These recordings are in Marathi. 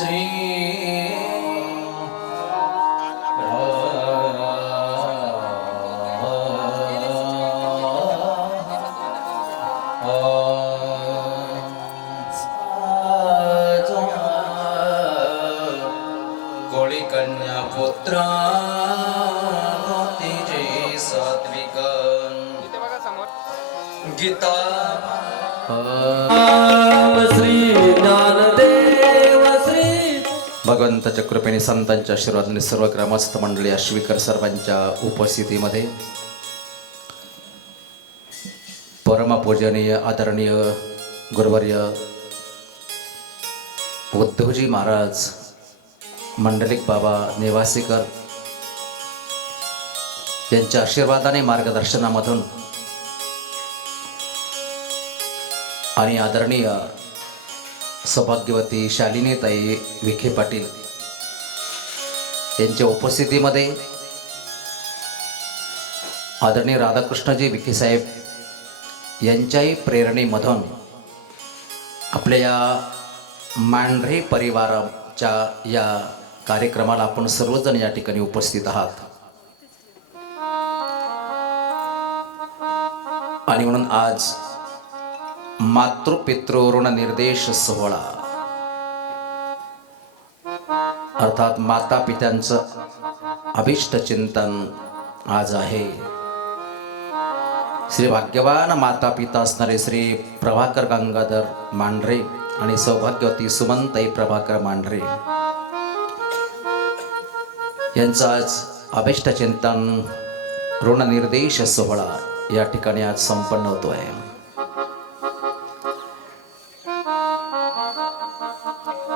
श्री कोळी कन्या पुत्र सात्विक गीता श्री ज्ञानदेव श्री भगवंताच्या कृपेने संतांच्या आशीर्वादाने सर्व ग्रामस्थ मंडळी आश्विकर सर्वांच्या उपस्थितीमध्ये परमपूजनीय आदरणीय गुरुवर्य उद्धवजी महाराज मंडलिक बाबा नेवासेकर यांच्या आशीर्वादाने मार्गदर्शनामधून आणि आदरणीय सौभाग्यवती शालिनीताई विखे पाटील यांच्या उपस्थितीमध्ये आदरणीय राधाकृष्णजी विखे साहेब यांच्याही प्रेरणेमधून आपल्या या मांढरे परिवाराच्या या कार्यक्रमाला आपण सर्वजण या ठिकाणी उपस्थित आहात आणि म्हणून आज मातृपितृ ऋण निर्देश सोहळा अर्थात माता पित्यांचं अभिष्ट चिंतन आज आहे. श्री भाग्यवान माता पिता असणारे श्री प्रभाकर गंगाधर मांढरे आणि सौभाग्यवती सुमनताई प्रभाकर मांढरे यांचं आज अभिष्ट चिंतन ऋण निर्देश सोहळा या ठिकाणी आज संपन्न होतो आहे.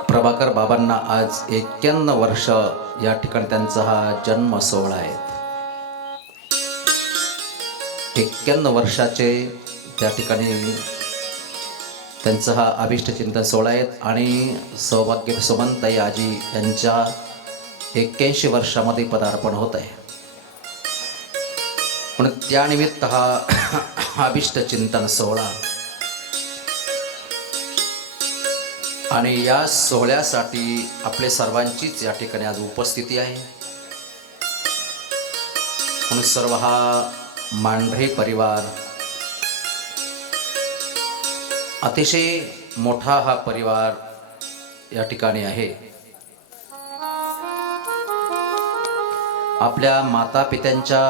प्रभाकर बाबांना आज 91 वर्ष या ठिकाणी त्यांचा हा जन्म सोहळा आहे. 91 वर्षाचे त्या ठिकाणी त्यांचा हा अभिष्ट चिंतन सोहळा आहे आणि सौभाग्य सुमनताई आजी यांच्या 81 वर्षामध्ये पदार्पण होत आहे. म्हणून त्यानिमित्त हा अभिष्ट चिंतन सोहळा आणि या सोहळ्यासाठी आपले सर्वांचीच या ठिकाणी आज उपस्थिती आहे. म्हणून सर्व हा मांढरे परिवार अतिशय मोठा हा परिवार या ठिकाणी आहे. आपल्या माता पित्यांच्या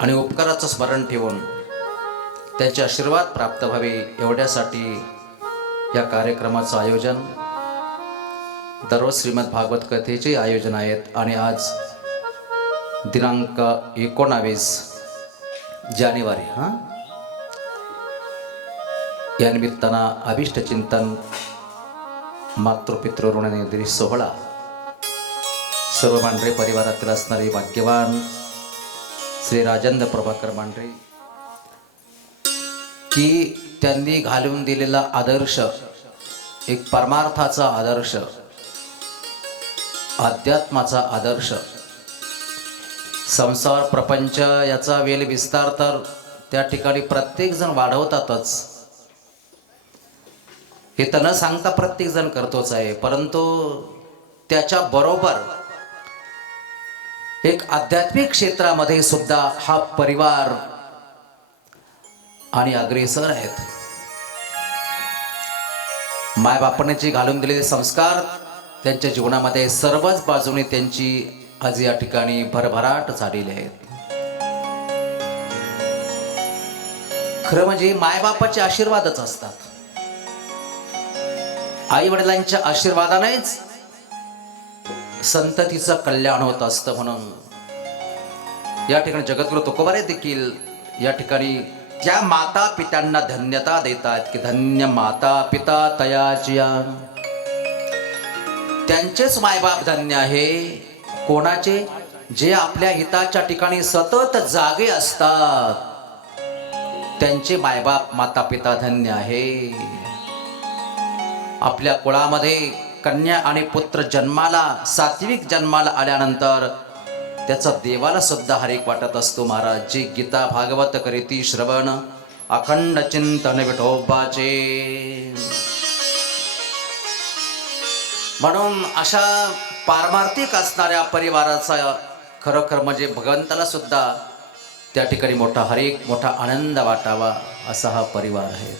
आणि उपकाराचं स्मरण ठेवून त्यांचे आशीर्वाद प्राप्त व्हावे एवढ्यासाठी या कार्यक्रमाचं आयोजन दररोज श्रीमद भागवत कथेचे आयोजन आहेत आणि आज दिनांक 19 जानेवारी या निमित्तानं अभिष्ट चिंतन मातृपितृ ऋण निर्देश सोहळा सर्व मांढरे परिवारातील असणारे भाग्यवान श्री राजेंद्र प्रभाकर मांढरे की त्यांनी घालून दिलेला आदर्श एक परमार्थाचा आदर्श अध्यात्माचा आदर्श संसार प्रपंच याचा वेल विस्तार तर त्या ठिकाणी प्रत्येक जण वाढवतातच हे तर न सांगता प्रत्येक जण करतोच आहे. परंतु त्याच्या बरोबर एक आध्यात्मिक क्षेत्रामध्ये सुद्धा हा परिवार आणि अग्रेसर आहेत. मायबापाने जे घालून दिलेले संस्कार त्यांच्या जीवनामध्ये सर्वच बाजूने त्यांची आज या ठिकाणी भरभराट झालेली आहेत. खरं म्हणजे मायबापाचे आशीर्वादच असतात. आई वडिलांच्या आशीर्वादानेच संततीचं कल्याण होत असतं. म्हणून या ठिकाणी जगद्गुरु तुकोबारे देखील या ठिकाणी त्या माता पित्यांना धन्यता देतात की धन्य माता पिता तयाचिया. त्यांचेच मायबाप धन्य आहे. कोणाचे? जे आपल्या हिताच्या ठिकाणी सतत जागे असतात त्यांचे मायबाप माता पिता धन्य आहे. आपल्या कुळामध्ये कन्या आणि पुत्र जन्माला सात्विक जन्माला आल्यानंतर त्याचा देवाला सुद्धा हरेक वाटत असतो. महाराज जी गीता भागवत करीती श्रवण अखंड चिंतन विठोबाचे म्हणून अशा पारमार्थिक असणाऱ्या परिवाराचा खरोखर म्हणजे भगवंताला सुद्धा त्या ठिकाणी मोठा आनंद वाटावा असा हा परिवार आहे.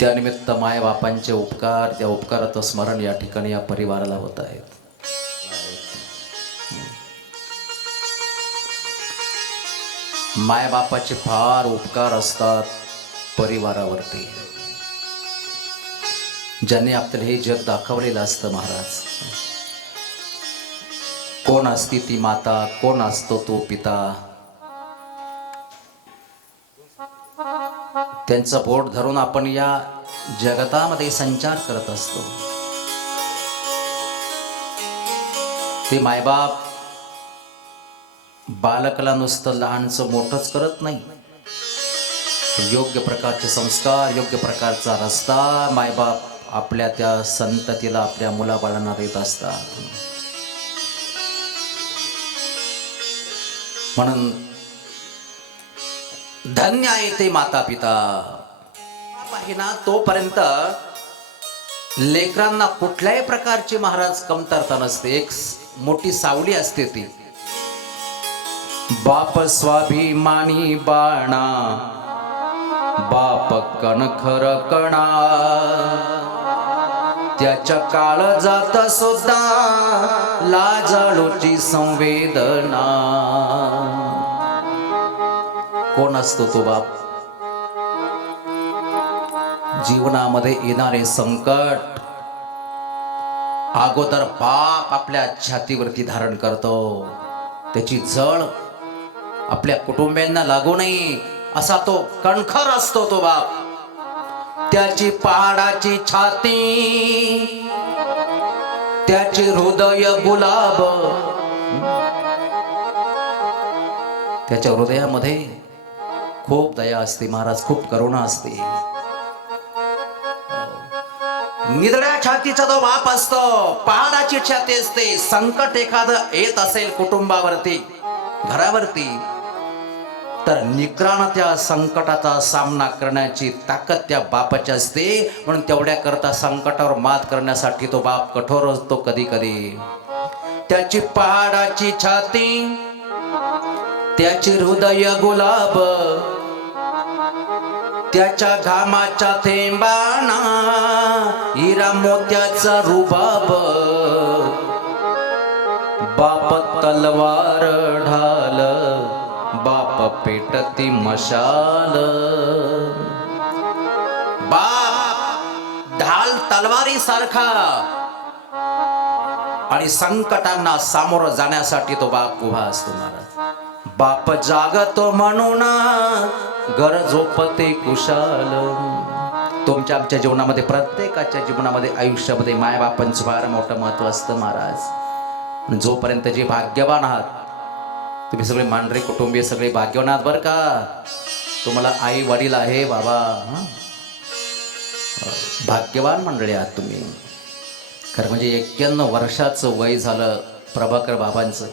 त्यानिमित्त मायबापांचे उपकार, त्या उपकाराचं स्मरण या ठिकाणी या परिवाराला होत आहेत. मायबापाचे फार उपकार असतात परिवारावरती, ज्यांनी आपल्याला हे जग दाखवलेलं असतं. महाराज, कोण असती ती माता, कोण असतो तो पिता, त्यांचं बोट धरून आपण या जगतामध्ये संचार करत असतो. ते मायबाप बालकाला नुसतं लहानचं मोठंच करत नाही, योग्य प्रकारचे संस्कार, योग्य प्रकारचा रस्ता मायबाप आपल्या त्या संततीला, आपल्या मुलाबाळांना देत असतात. म्हणून धन्य आहे ते माता पिता. आहे ना, तोपर्यंत लेकरांना कुठल्याही प्रकारची महाराज कमतरता नसते. एक मोठी सावली असते ती. बाप स्वाभिमानी बाणा, बाप कणखर कणा, त्याच्या काळ जात सुद्धा लाजाळूची संवेदना. कोण असतो तो बाप? जीवनामध्ये येणारे संकट अगोदर बाप आपल्या छातीवरती धारण करतो. त्याची जळ आपल्या कुटुंबियांना लागू नये असा तो कणखर असतो तो बाप. त्याची पहाडाची छाती, त्याचे हृदय गुलाब, त्याच्या हृदयामध्ये खूप दया असते महाराज, खूप करुणा असते. निधड्या छातीचा तो बाप असतो, पहाडाची छाती असते. संकट एखादं येत असेल कुटुंबावरती, घरावरती, तर निकरानं त्या संकटाचा सामना करण्याची ताकद त्या बापाची असते. म्हणून तेवढ्या करता संकटावर मात करण्यासाठी तो बाप कठोर असतो कधी कधी. त्याची पहाडाची छाती, त्याचे हृदय गुलाब, त्याच्या घामाच्या थेंबाना हिरा मोत्याचा रुबाब. बाप तलवार ढाल, बाप पेटती मशाल. बाप ढाल तलवारी सारखा आणि संकटांना सामोरं जाण्यासाठी तो बाप उभा असतो महाराज. बाप जागतो म्हणून घर झोपते कुशाल. तुमच्या आमच्या जीवनामध्ये, प्रत्येकाच्या जीवनामध्ये, आयुष्यामध्ये मायबापांचं फार मोठं महत्व असतं महाराज. जोपर्यंत जे भाग्यवान आहात, तुम्ही सगळे मांढरे कुटुंबीय सगळे भाग्यवान आहात बरं का. तुम्हाला आई वडील आहे बाबा, भाग्यवान मंडळी आहात तुम्ही. खरं म्हणजे 91 वर्षाचं वय झालं प्रभाकर बाबांचं,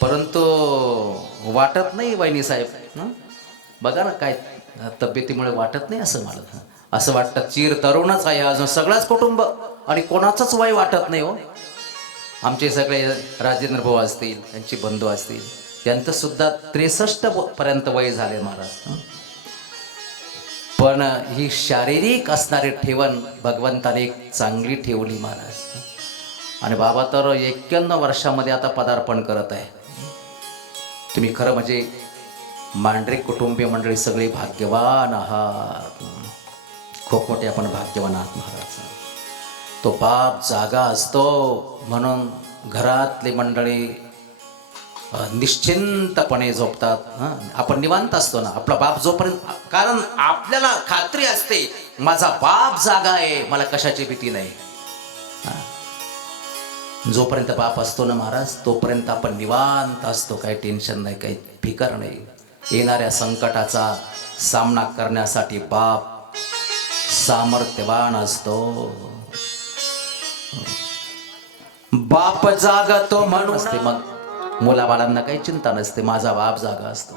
परंतु वाटत नाही वहिनी साहेब. बघा ना, काय तब्येतीमुळे वाटत नाही असं मला. असं वाटतं चिर तरुणच आहे अजून, सगळंच कुटुंब, आणि कोणाचंच वय वाटत नाही हो. आमचे सगळे राजेंद्र भाऊ असतील, त्यांचे बंधू असतील, यांचं सुद्धा 63 पर्यंत वय झाले महाराज. पण ही शारीरिक असणारी ठेवण भगवंताने एक चांगली ठेवली महाराज. आणि बाबा तर 91 वर्षामध्ये आता पदार्पण करत आहे. तुम्ही खरं म्हणजे मांढरे कुटुंबीय मंडळी सगळे भाग्यवान आहात, खूप मोठे आपण भाग्यवान आहात महाराज. तो बाप जागा असतो म्हणून घरातली मंडळी निश्चिंतपणे झोपतात. आपण निवांत असतो ना, आपला बाप जोपर्यंत, कारण आपल्याला खात्री असते माझा बाप जागा आहे, मला कशाची भीती नाही. जोपर्यंत बाप असतो ना महाराज, तोपर्यंत आपण निवांत असतो, काही टेन्शन नाही, काही फिकर नाही. येणाऱ्या संकटाचा सामना करण्यासाठी बाप सामर्थ्यवान असतो. बाप जागतो म्हणून असते, मग मुलाबाळांना काही चिंता नसते, माझा बाप जागा असतो.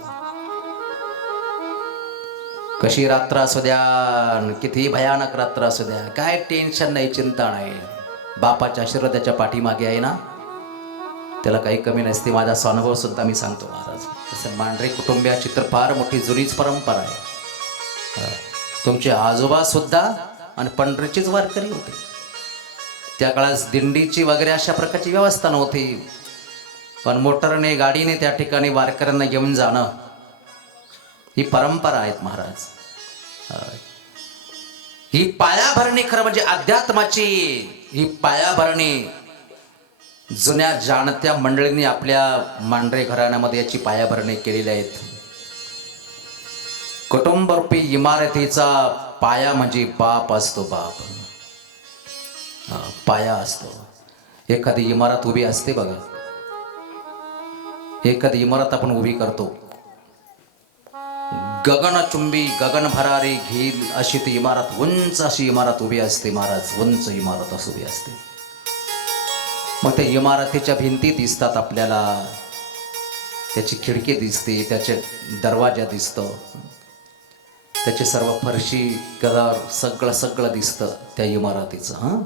कशी रात्र असू द्या, किती भयानक रात्र असू द्या, काय टेन्शन नाही, चिंता नाही. बापाच्या आशीर्वादाच्या पाठीमागे आहे ना, त्याला काही कमी नसते. माझा स्वानुभव सुद्धा मी सांगतो महाराज. तसं मांढरे कुटुंबियाची तर फार मोठी जुनीच परंपरा आहे. तुमचे आजोबा सुद्धा आणि पंढरीचीच वारकरी होते. त्या काळात दिंडीची वगैरे अशा प्रकारची व्यवस्था नव्हती, पण मोटरने गाडीने त्या ठिकाणी वारकऱ्यांना घेऊन जाणं ही परंपरा आहेत महाराज. ही पायाभरणी खरं म्हणजे अध्यात्माची ही पायाभरणी जुन्या जाणत्या मंडळींनी आपल्या मांढरे घराण्यामध्ये याची पायाभरणी केलेली आहेत. कुटुंबरूपी इमारतीचा पाया म्हणजे बाप असतो. बाप पाया असतो. एखादी इमारत उभी असते बघा, एखादी इमारत आपण उभी करतो, गगनचुंबी गगन भरारी घेईल अशी ती इमारत, उंच अशी इमारत उभी असते महाराज. उंच इमारत अशी उभी असते. मग त्या इमारतीच्या भिंती दिसतात आपल्याला, त्याची खिडकी दिसते, त्याचे दरवाजा दिसतो, त्याचे सर्व फरशी गदार सगळं सगळं दिसतं त्या इमारतीचं.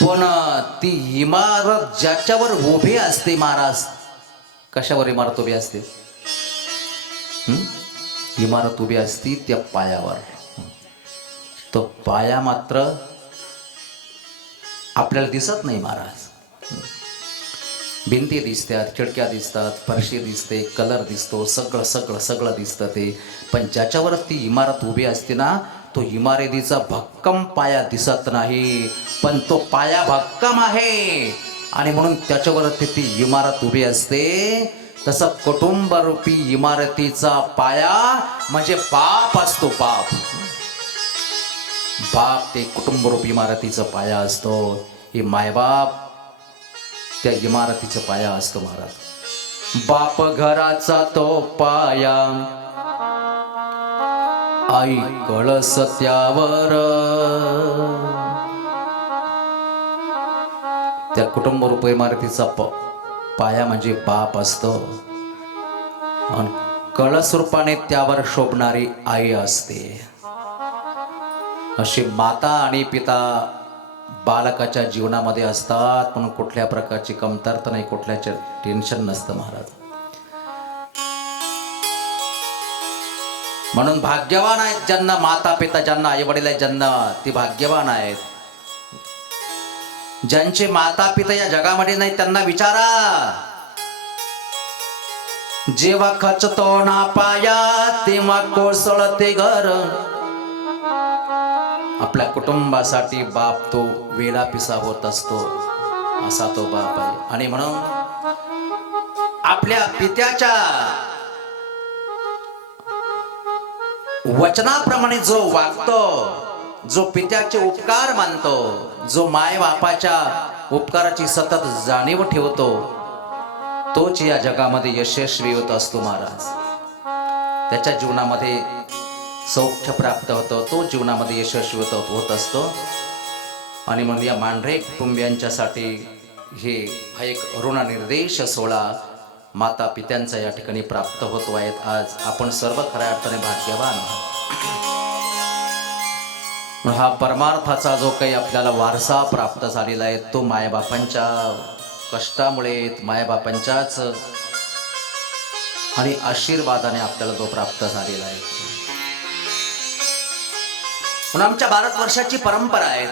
पण ती इमारत ज्याच्यावर उभी असते महाराज, कशावर इमारत उभी असते? इमारत उभी असती त्या पायावर. तो पाया मात्र आपल्याला दिसत नाही महाराज. भिंती दिसतात, खिडक्या दिसतात, फरशी दिसते, कलर दिसतो, सगळं सगळं सगळं दिसतं ते. पण ज्याच्यावर ती इमारत उभी असते ना, तो इमारतीचा भक्कम पाया दिसत नाही, पण तो पाया भक्कम आहे आणि म्हणून त्याच्यावरती ती इमारत उभी असते. तसं कुटुंबरूपी इमारतीचा पाया म्हणजे बाप असतो. बाप बाप ते कुटुंबरूपी इमारतीचा पाया असतो. हे मायबाप त्या इमारतीचा पाया असतो महाराज. बाप घराचा तो पाया, आई कळस त्यावर. त्या कुटुंबरूपी इमारतीचा पाया म्हणजे बाप असतो आणि कळस रूपाने त्यावर शोभणारी आई असते. अशी माता आणि पिता बालकाच्या जीवनामध्ये असतात, म्हणून कुठल्या प्रकारची कमतरता नाही, कुठल्याचे टेन्शन नसतं महाराज. म्हणून भाग्यवान आहेत ज्यांना माता पिता, ज्यांना आई वडील आहेत, ज्यांना ती भाग्यवान आहेत. ज्यांचे माता पिता या जगामध्ये नाही त्यांना विचारा, जेव्हा खचतो ना पाया तेव्हा कोसळते घर. आपल्या कुटुंबासाठी बाप तो वेडा पिसा होत असतो, असा तो बाप आहे. आणि म्हणून आपल्या पित्याच्या वचनाप्रमाणे जो वागतो, जो पित्याचे उपकार मानतो, जो माय बापाच्या उपकाराची सतत जाणीव ठेवतो, तोच या जगामध्ये यशस्वी होत असतो महाराज. त्याच्या जीवनामध्ये सौख्य प्राप्त होतं, तो जीवनामध्ये यशस्वी होत असतो. आणि म्हणून या मांढरे कुटुंबियांच्यासाठी हा एक ऋणनिर्देश सोहळा माता पित्यांचा या ठिकाणी प्राप्त होतो आहेत. आज आपण सर्व खऱ्या अर्थाने भाग्यवान आहोत. हा परमार्थाचा जो काही आपल्याला वारसा प्राप्त झालेला आहे, तो मायबापांच्या कष्टामुळे, मायबापांच्याच आणि आशीर्वादाने आपल्याला तो प्राप्त झालेला आहे. म्हणून आमच्या भारतवर्षाची परंपरा आहे,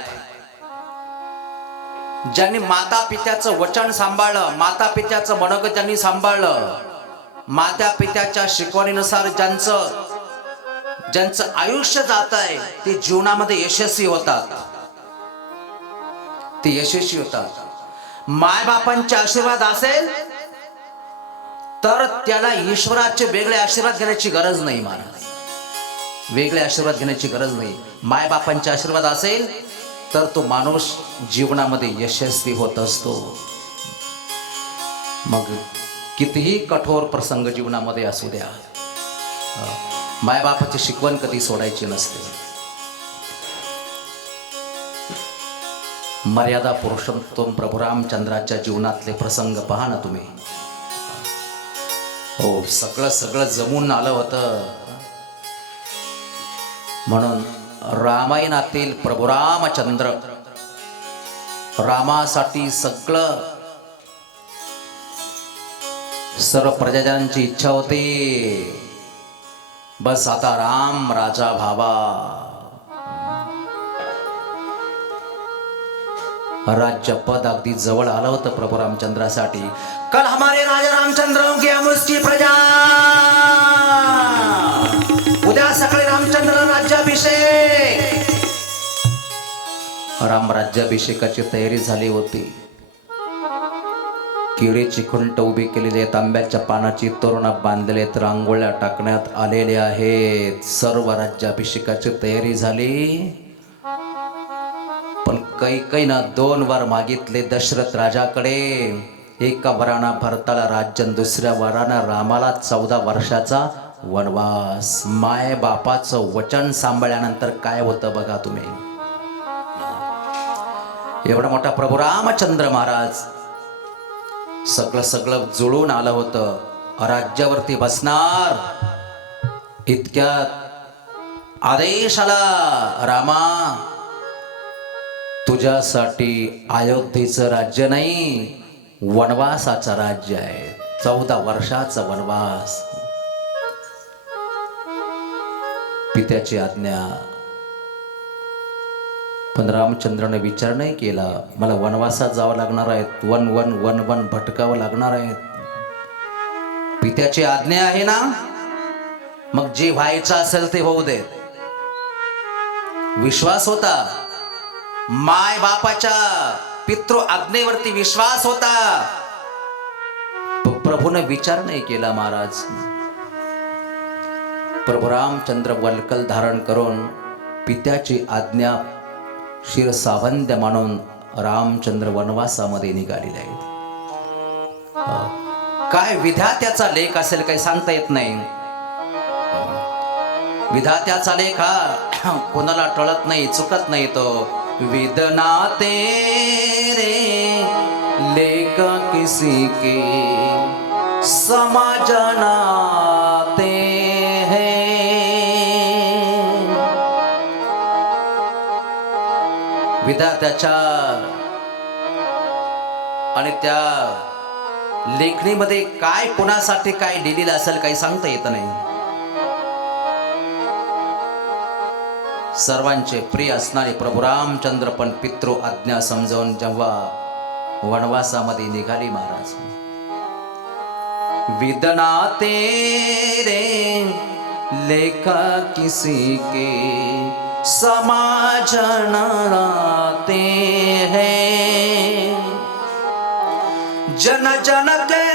ज्यांनी माता पित्याचं वचन सांभाळलं, माता पित्याचं मनोगत ज्यांनी सांभाळलं, माता पित्याच्या शिकवणीनुसार ज्यांचं आयुष्य जात आहे, ते जीवनामध्ये यशस्वी होतात. ते यशस्वी होतात. मायबापांचे आशीर्वाद असेल तर त्याला ईश्वराचे वेगळे आशीर्वाद घेण्याची गरज नाही महाराज. वेगळे आशीर्वाद घेण्याची गरज नाही. मायबापांचे आशीर्वाद असेल तर तो माणूस जीवनामध्ये यशस्वी होत असतो. मग कितीही कठोर प्रसंग जीवनामध्ये असू द्या, मायबापाची शिकवण कधी सोडायची नसते. मर्यादा पुरुषोत्तम प्रभू रामचंद्राच्या जीवनातले प्रसंग पहा ना तुम्ही. हो, सगळं जमून आलं होतं. म्हणून रामायणातील प्रभू रामचंद्र रामासाठी सगळं सर्व प्रजाजनांची इच्छा होती, बस आता राम राजा भावा. राज्य पद अगदी जवळ आलं होतं प्रभू रामचंद्रासाठी. कल हमारे राजा रामचंद्रों की हम उसकी प्रजा. उद्या सकाळी रामचंद्र राज्याभिषेक. राम राज्याभिषेकाची तयारी झाली होती. केळीची खुंट उभी केलेली आहे, तांब्याच्या पानाची तोरणा बांधलेले आहेत, रांगोळ्या टाकण्यात आलेले आहेत. सर्व राज्याभिषेकाची तयारी झाली. पण कैकईनं 2 वार मागितले दशरथ राजाकडे. एका वराना भरताला राज्य, दुसऱ्या वराना रामाला 14 वर्षाचा वनवास. माय बापाचं वचन सांभाळल्यानंतर काय होतं बघा तुम्ही. एवढा मोठा प्रभू रामचंद्र महाराज सगळं जुळून आलं होतं. राज्यावरती बसणार इतक्यात आदेश आला, रामा तुझ्यासाठी अयोध्येचं राज्य नाही, वनवासाचं राज्य आहे. 14 वर्षाचा वनवास. पित्याची आज्ञा. पण रामचंद्राने विचार नाही केला, मला वनवासात जावं लागणार आहे, वन भटकावं लागणार आहे. पित्याची आज्ञा आहे ना, मग जे व्हायचं असेल ते होऊ दे. विश्वास होता, माय बापाच्या पितृ आज्ञेवरती विश्वास होता. प्रभूने विचार नाही केला महाराज. प्रभू रामचंद्र वल्कल धारण करून पित्याची आज्ञा शिरसावंद्य मानून रामचंद्र वनवासामध्ये निघालेले आहेत. काय विधात्याचा लेख असेल काही सांगता येत नाही. विधात्याचा लेख हा कोणाला टळत नाही, चुकत नाही. तो विदना तेरे लेख किसी के समझनाते हैं. विधात्याच्या आणि त्या लेखणीमध्ये काय कोणासाठी काय लिहिलेलं असेल काही सांगता येत नाही. सर्वांचे प्रिय असणारे प्रभू रामचंद्र पण पितृ आज्ञा समजावून जेव्हा वनवासामध्ये निघाली महाराज. विदना तेरे लेखा किसी के समझनाते हैं. जन जन के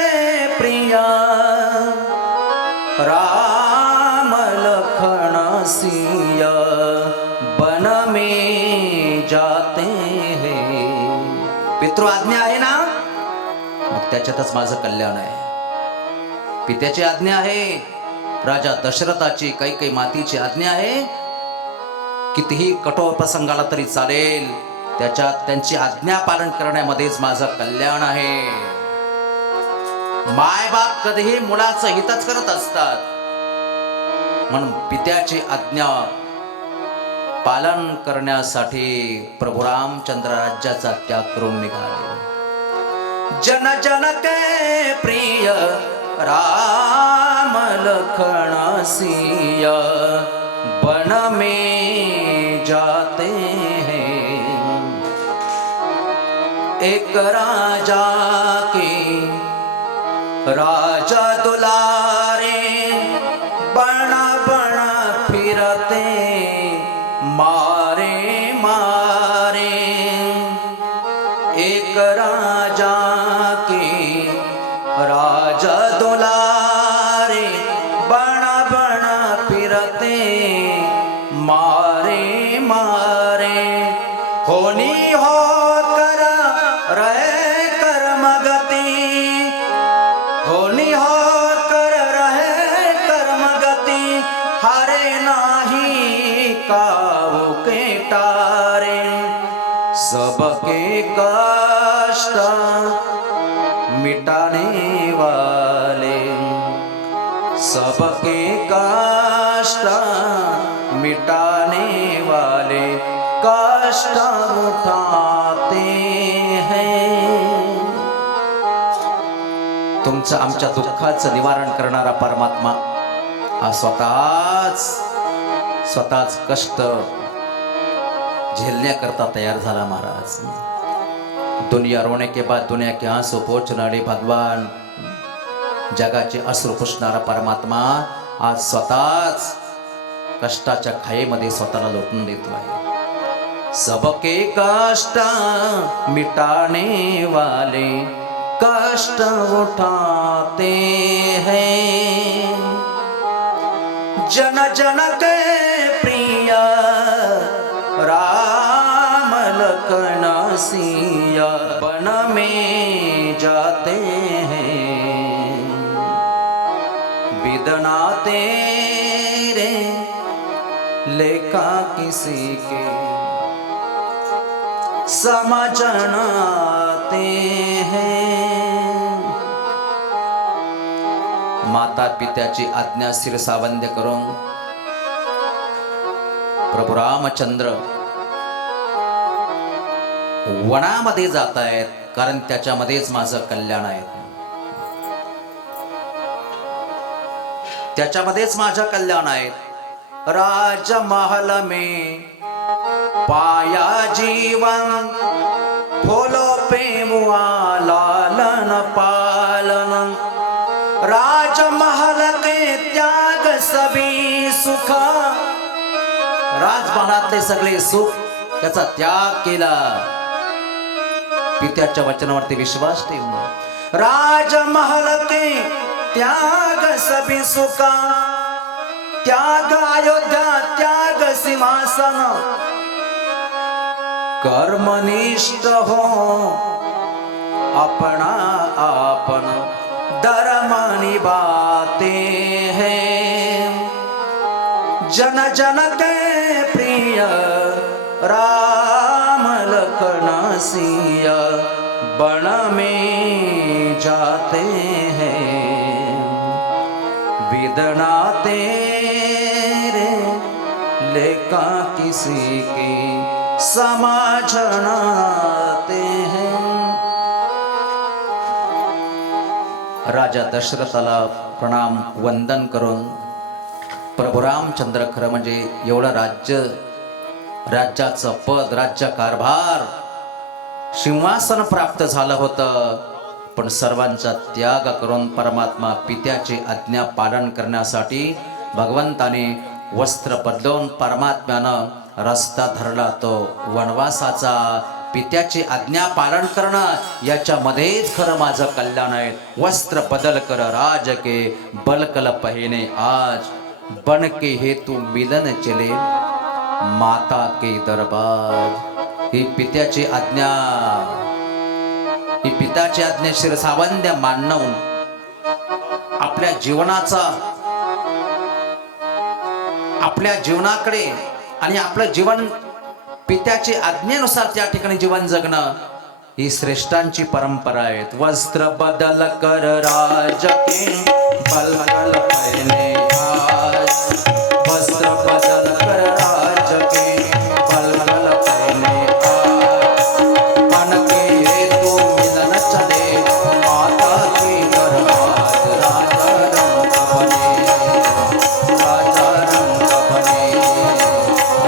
प्रिय राम लखन सिया वन में जाते हैं. पितृ आज्ञा आहे ना, मग त्याच्यातच माझं कल्याण आहे. पित्याची आज्ञा आहे, राजा दशरथाची कैकेयी मातीची आज्ञा आहे. कितीही कठोर प्रसंगाला तरी चालेल, त्याच्यात त्यांची आज्ञा पालन करण्यामध्येच माझं कल्याण आहे. मायबाप कधीही मुलाचं हितच करत असतात, म्हणून पित्याची आज्ञा पालन करण्यासाठी प्रभू रामचंद्र राज्याचा त्याग करून निघाले. जन जन के प्रिय राम लखन सिया वन में जाते हैं. एक राजा के राजा दुलारे बन बन फिरते मारे मारे. एक राजा के राजा दुलारे बन बन फिरते मारे मारे. होनी हो कर रहे कर्मगति, होनी हो कर रहे कर्मगति. हरे नाही काबू के तारे. सबके कष्ट मिटाने वाले, सबके कष्ट कष्ट मिटाने वाले कष्ट उठाते हैं. तुमचं आमच्या दुःखाचं निवारण करणारा परमात्मा हा स्वतःच कष्ट झेलण्याकरता तयार झाला महाराज. दुनिया रोने के बाद दुनिया के आंसू पोचणारे भगवान, जगाचे अश्रू पुसणारा परमात्मा आज स्वतःच कष्टाच्या खाईमध्ये स्वतःला लोटून देतो आहे. सबके कष्ट मिटाने वाले कष्ट उठाते हैं. जन जन के प्रिय राम लखन सिया वन में जाते हैं. बिदना तेरे लेखा किसी के समझन आते हैं. माता पित्याची आज्ञा शिरसावंद्य करून प्रभू रामचंद्र वनामध्ये जात आहेत, कारण त्याच्यामध्येच माझं कल्याण आहे. त्याच्यामध्येच माझं कल्याण आहे. राजमहल में पाया जीवन, फूलों पे मुआ लालन पालन. राजमहल के त्याग सभी सुख, राजमहालातले सगळे सुख त्याचा त्याग केला. पित्याच्या वचनावरती विश्वास ठेवून राजमहल के त्याग सभी सुख, त्याग अयोध्या त्याग सिंहासन. कर्मनिष्ठ हो अपना आपन धर्म निभाते हैं. जन जन के प्रिय राम लखन सिया वन में जाते हैं. विदना तेरे लेखा किसी की समझन आते हैं. राजा दशरथाला प्रणाम वंदन करून प्रभू रामचंद्र खरं म्हणजे एवढं राज्याचं पद, राज्य कारभार, सिंहासन प्राप्त झालं होतं, पण सर्वांचा त्याग करून परमात्मा पित्याची आज्ञा पालन करण्यासाठी भगवंताने वस्त्र बदलून परमात्म्यानं रस्ता धरला, तो वनवासाचा. पित्याची आज्ञा पालन करणं याच्यामध्येच खरं माझं कल्याण आहे. वस्त्र बदल कर राज के बलकल पहिने, आज बन के हेतु मिलन चले माता के दरबार. ही पित्याची आज्ञा, ही पित्याची आज्ञा शिरसावंद्य मानून आपल्या जीवनाकडे आणि आपलं जीवन पित्याची आज्ञेनुसार त्या ठिकाणी जीवन जगणं ही श्रेष्ठांची परंपरा आहे. वस्त्र बदल कर राज के बलकल पहिने आज, वस्त्र बदल कर राज के बलकल पहिने आज. मन के हेतु मिलन चले माता के दरबार. राजा रंग बने, राजा रंग बने,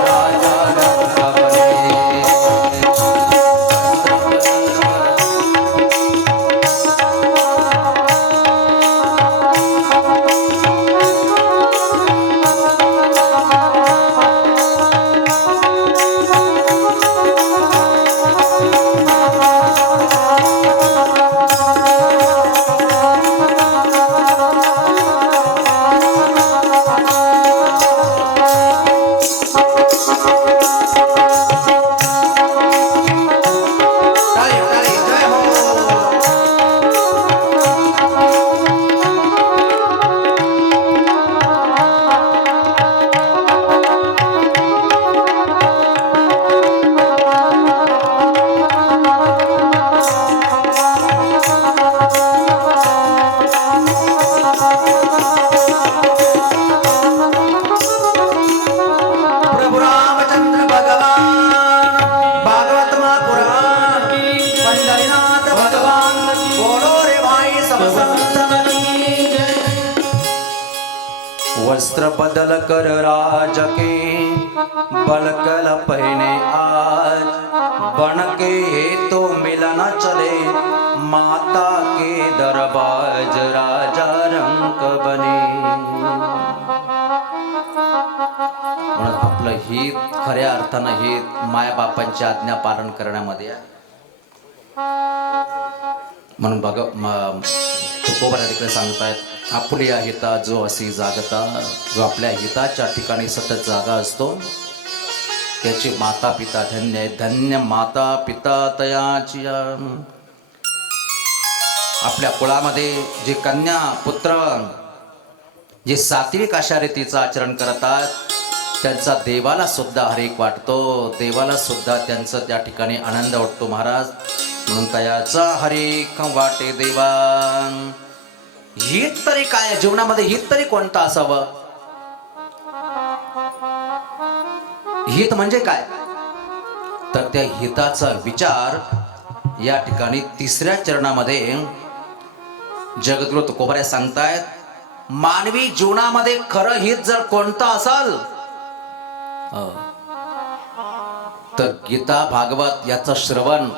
राजा रंग बने. वस्त्र बदल कर राज के बलकल पहने आज बन के तो मिलन चले माता के दरबाज राजा रंक बने. म्हणून आपलं हित खऱ्या अर्थानं हित मायाबापांची आज्ञा पालन करण्यामध्ये आहे. म्हणून बघ तुकोबरा तिकडे सांगतायत आपल्या हिता जो असी जागता, जो आपल्या हिताच्या ठिकाणी सतत जागा असतो त्याची माता पिता धन्य आहे. धन्य माता पिता तयाची. आपल्या कुळामध्ये जे कन्या पुत्र जे सात्विक अशा रीतीचं आचरण करतात त्यांचा देवाला सुद्धा हरेक वाटतो, देवाला सुद्धा त्यांचं त्या ठिकाणी आनंद वाटतो महाराज. म्हणून तयाचा हरेक वाटे देवा. हित तरी काय जीवनामध्ये, हित तरी कोणतं असावं? हित म्हणजे काय? तर त्या हिताचा विचार या ठिकाणी तिसऱ्या चरणामध्ये जगद्गुरु तुकोबरा सांगतायत. मानवी जीवनामध्ये खरं हित जर कोणतं असेल तर गीता भागवत याचं श्रवण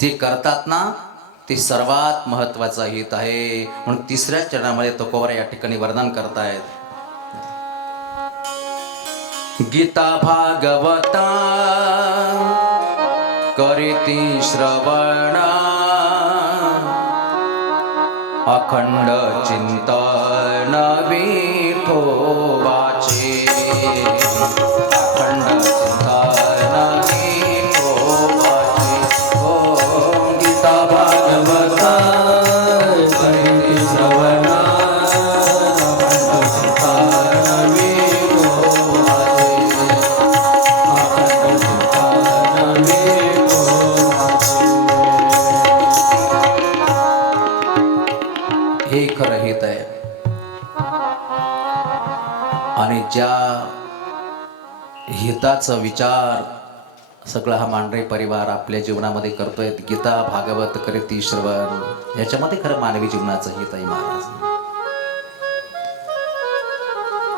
ते करतात ना, ते सर्वात महत्वाचं हित आहे. म्हणून तिसऱ्या चरणामध्ये तुकोबरा या ठिकाणी वर्णन करतायत. गीता भागवता करीती श्रवण अखंड चिंतन विठोबाचे. अखंड चिंतन विठोबाचे. ओ गीता भागवता करीती श्रवण अखंड चिंतन विठोबाचे. अखंड चिंतन विठोबाचे. हे खरं हित आहे. आणि ज्या हिताचा विचार सगळा हा मांडरे परिवार आपल्या जीवनामध्ये करतोय, गीता भागवत करीती श्रवण, याच्यामध्ये खरं मानवी जीवनाचं हित आहे महाराज.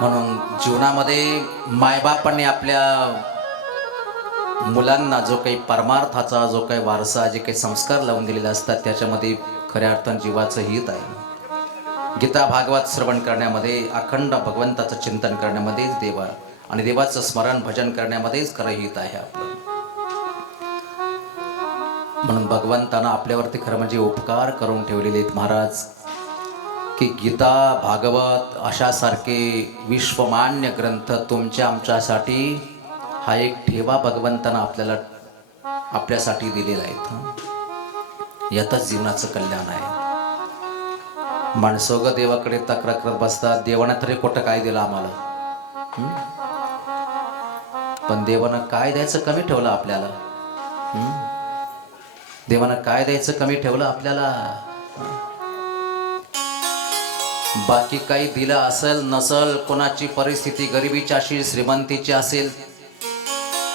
म्हणून जीवनामध्ये मायबापांनी आपल्या मुलांना जो काही परमार्थाचा जो काही वारसा, जे काही संस्कार लावून दिलेले असतात त्याच्यामध्ये खऱ्या अर्थानं जीवाचं हित आहे. गीता भागवत श्रवण करण्यामध्ये, अखंड भगवंताचं चिंतन करण्यामध्येच देवा आणि देवाचं स्मरण भजन करण्यामध्येच खरं हित आहे आपलं. म्हणून भगवंतानं आपल्यावरती खरं म्हणजे उपकार करून ठेवलेले आहेत महाराज, की गीता भागवत अशासारखे विश्वमान्य ग्रंथ तुमच्या आमच्यासाठी हा एक ठेवा भगवंतानं आपल्यासाठी दिलेला आहे. यातच जीवनाचं कल्याण आहे. माणसं ग देवाकडे तक्रार करत बसतात, देवानं तरी कुठं काय दिलं आम्हाला. पण देवानं काय द्यायचं कमी ठेवलं आपल्याला. देवानं काय द्यायचं कमी ठेवलं आपल्याला. बाकी काही दिलं असेल नसल, कोणाची परिस्थिती गरिबीची असेल श्रीमंतीची असेल,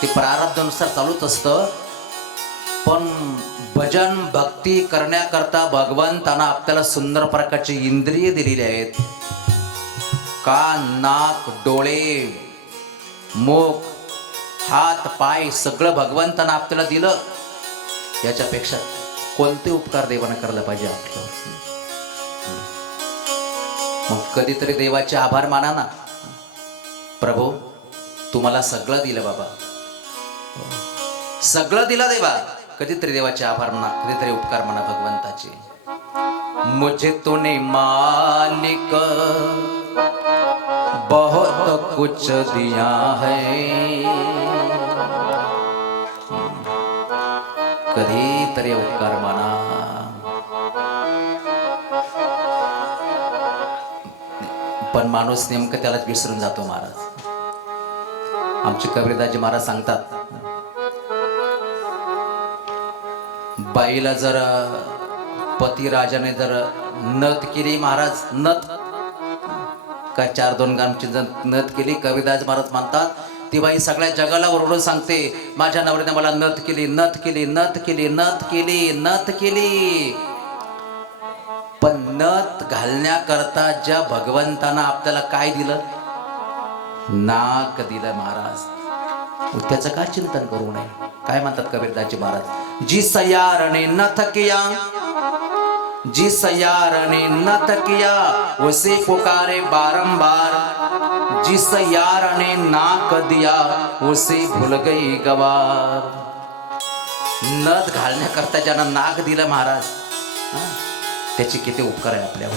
ते प्रारब्धानुसार चालूच असतं. पण भजन भक्ती करण्याकरता भगवंतानं आपल्याला सुंदर प्रकारची इंद्रिय दिलेली आहेत. कान, नाक, डोळे, मुख, हात, पाय सगळं भगवंतानं आपल्याला दिलं. याच्यापेक्षा कोणते उपकार देवानं करायला पाहिजे आपल्यावर. मग कधीतरी देवाचे आभार माना ना. प्रभू तुम्हाला सगळं दिलं बाबा, सगळं दिलं देवा. कधीतरी देवाचे आभार म्हणा, कधीतरी उपकार म्हणा भगवंताचे. मुझे तूने मालिक बहुत कुछ दिया है. कधीतरी उपकार म्हणा. पण माणूस नेमकं त्यालाच विसरून जातो महाराज. आमचे कबीरदासजी महाराज सांगतात, बाईला जर पती राजाने जर नथ केली महाराज, नथ काय 4-2 ग्रामची जर नथ केली, कबीरदास महाराज म्हणतात ती बाई सगळ्या जगाला ओरडून सांगते, माझ्या नवऱ्याने मला नथ केली, नथ केली, नथ केली, नथ केली, नथ केली. पण नथ नथ घालण्याकरता ज्या भगवंतानं आपल्याला काय दिलं, नाक दिलं महाराज. मग त्याचं काय चिंतन करू नये. काय म्हणतात कबीरदासजी महाराज, जिस यार ने नथ किया, जिस यार ने नथ किया उसे पुकारे बारंबार, जिस यार ने नाक दिया उसे भूल गई गवार. नथ घालण्याकरता ज्यानं नाक दिलं महाराज, त्याची किती उपकार आहे आपल्यावर.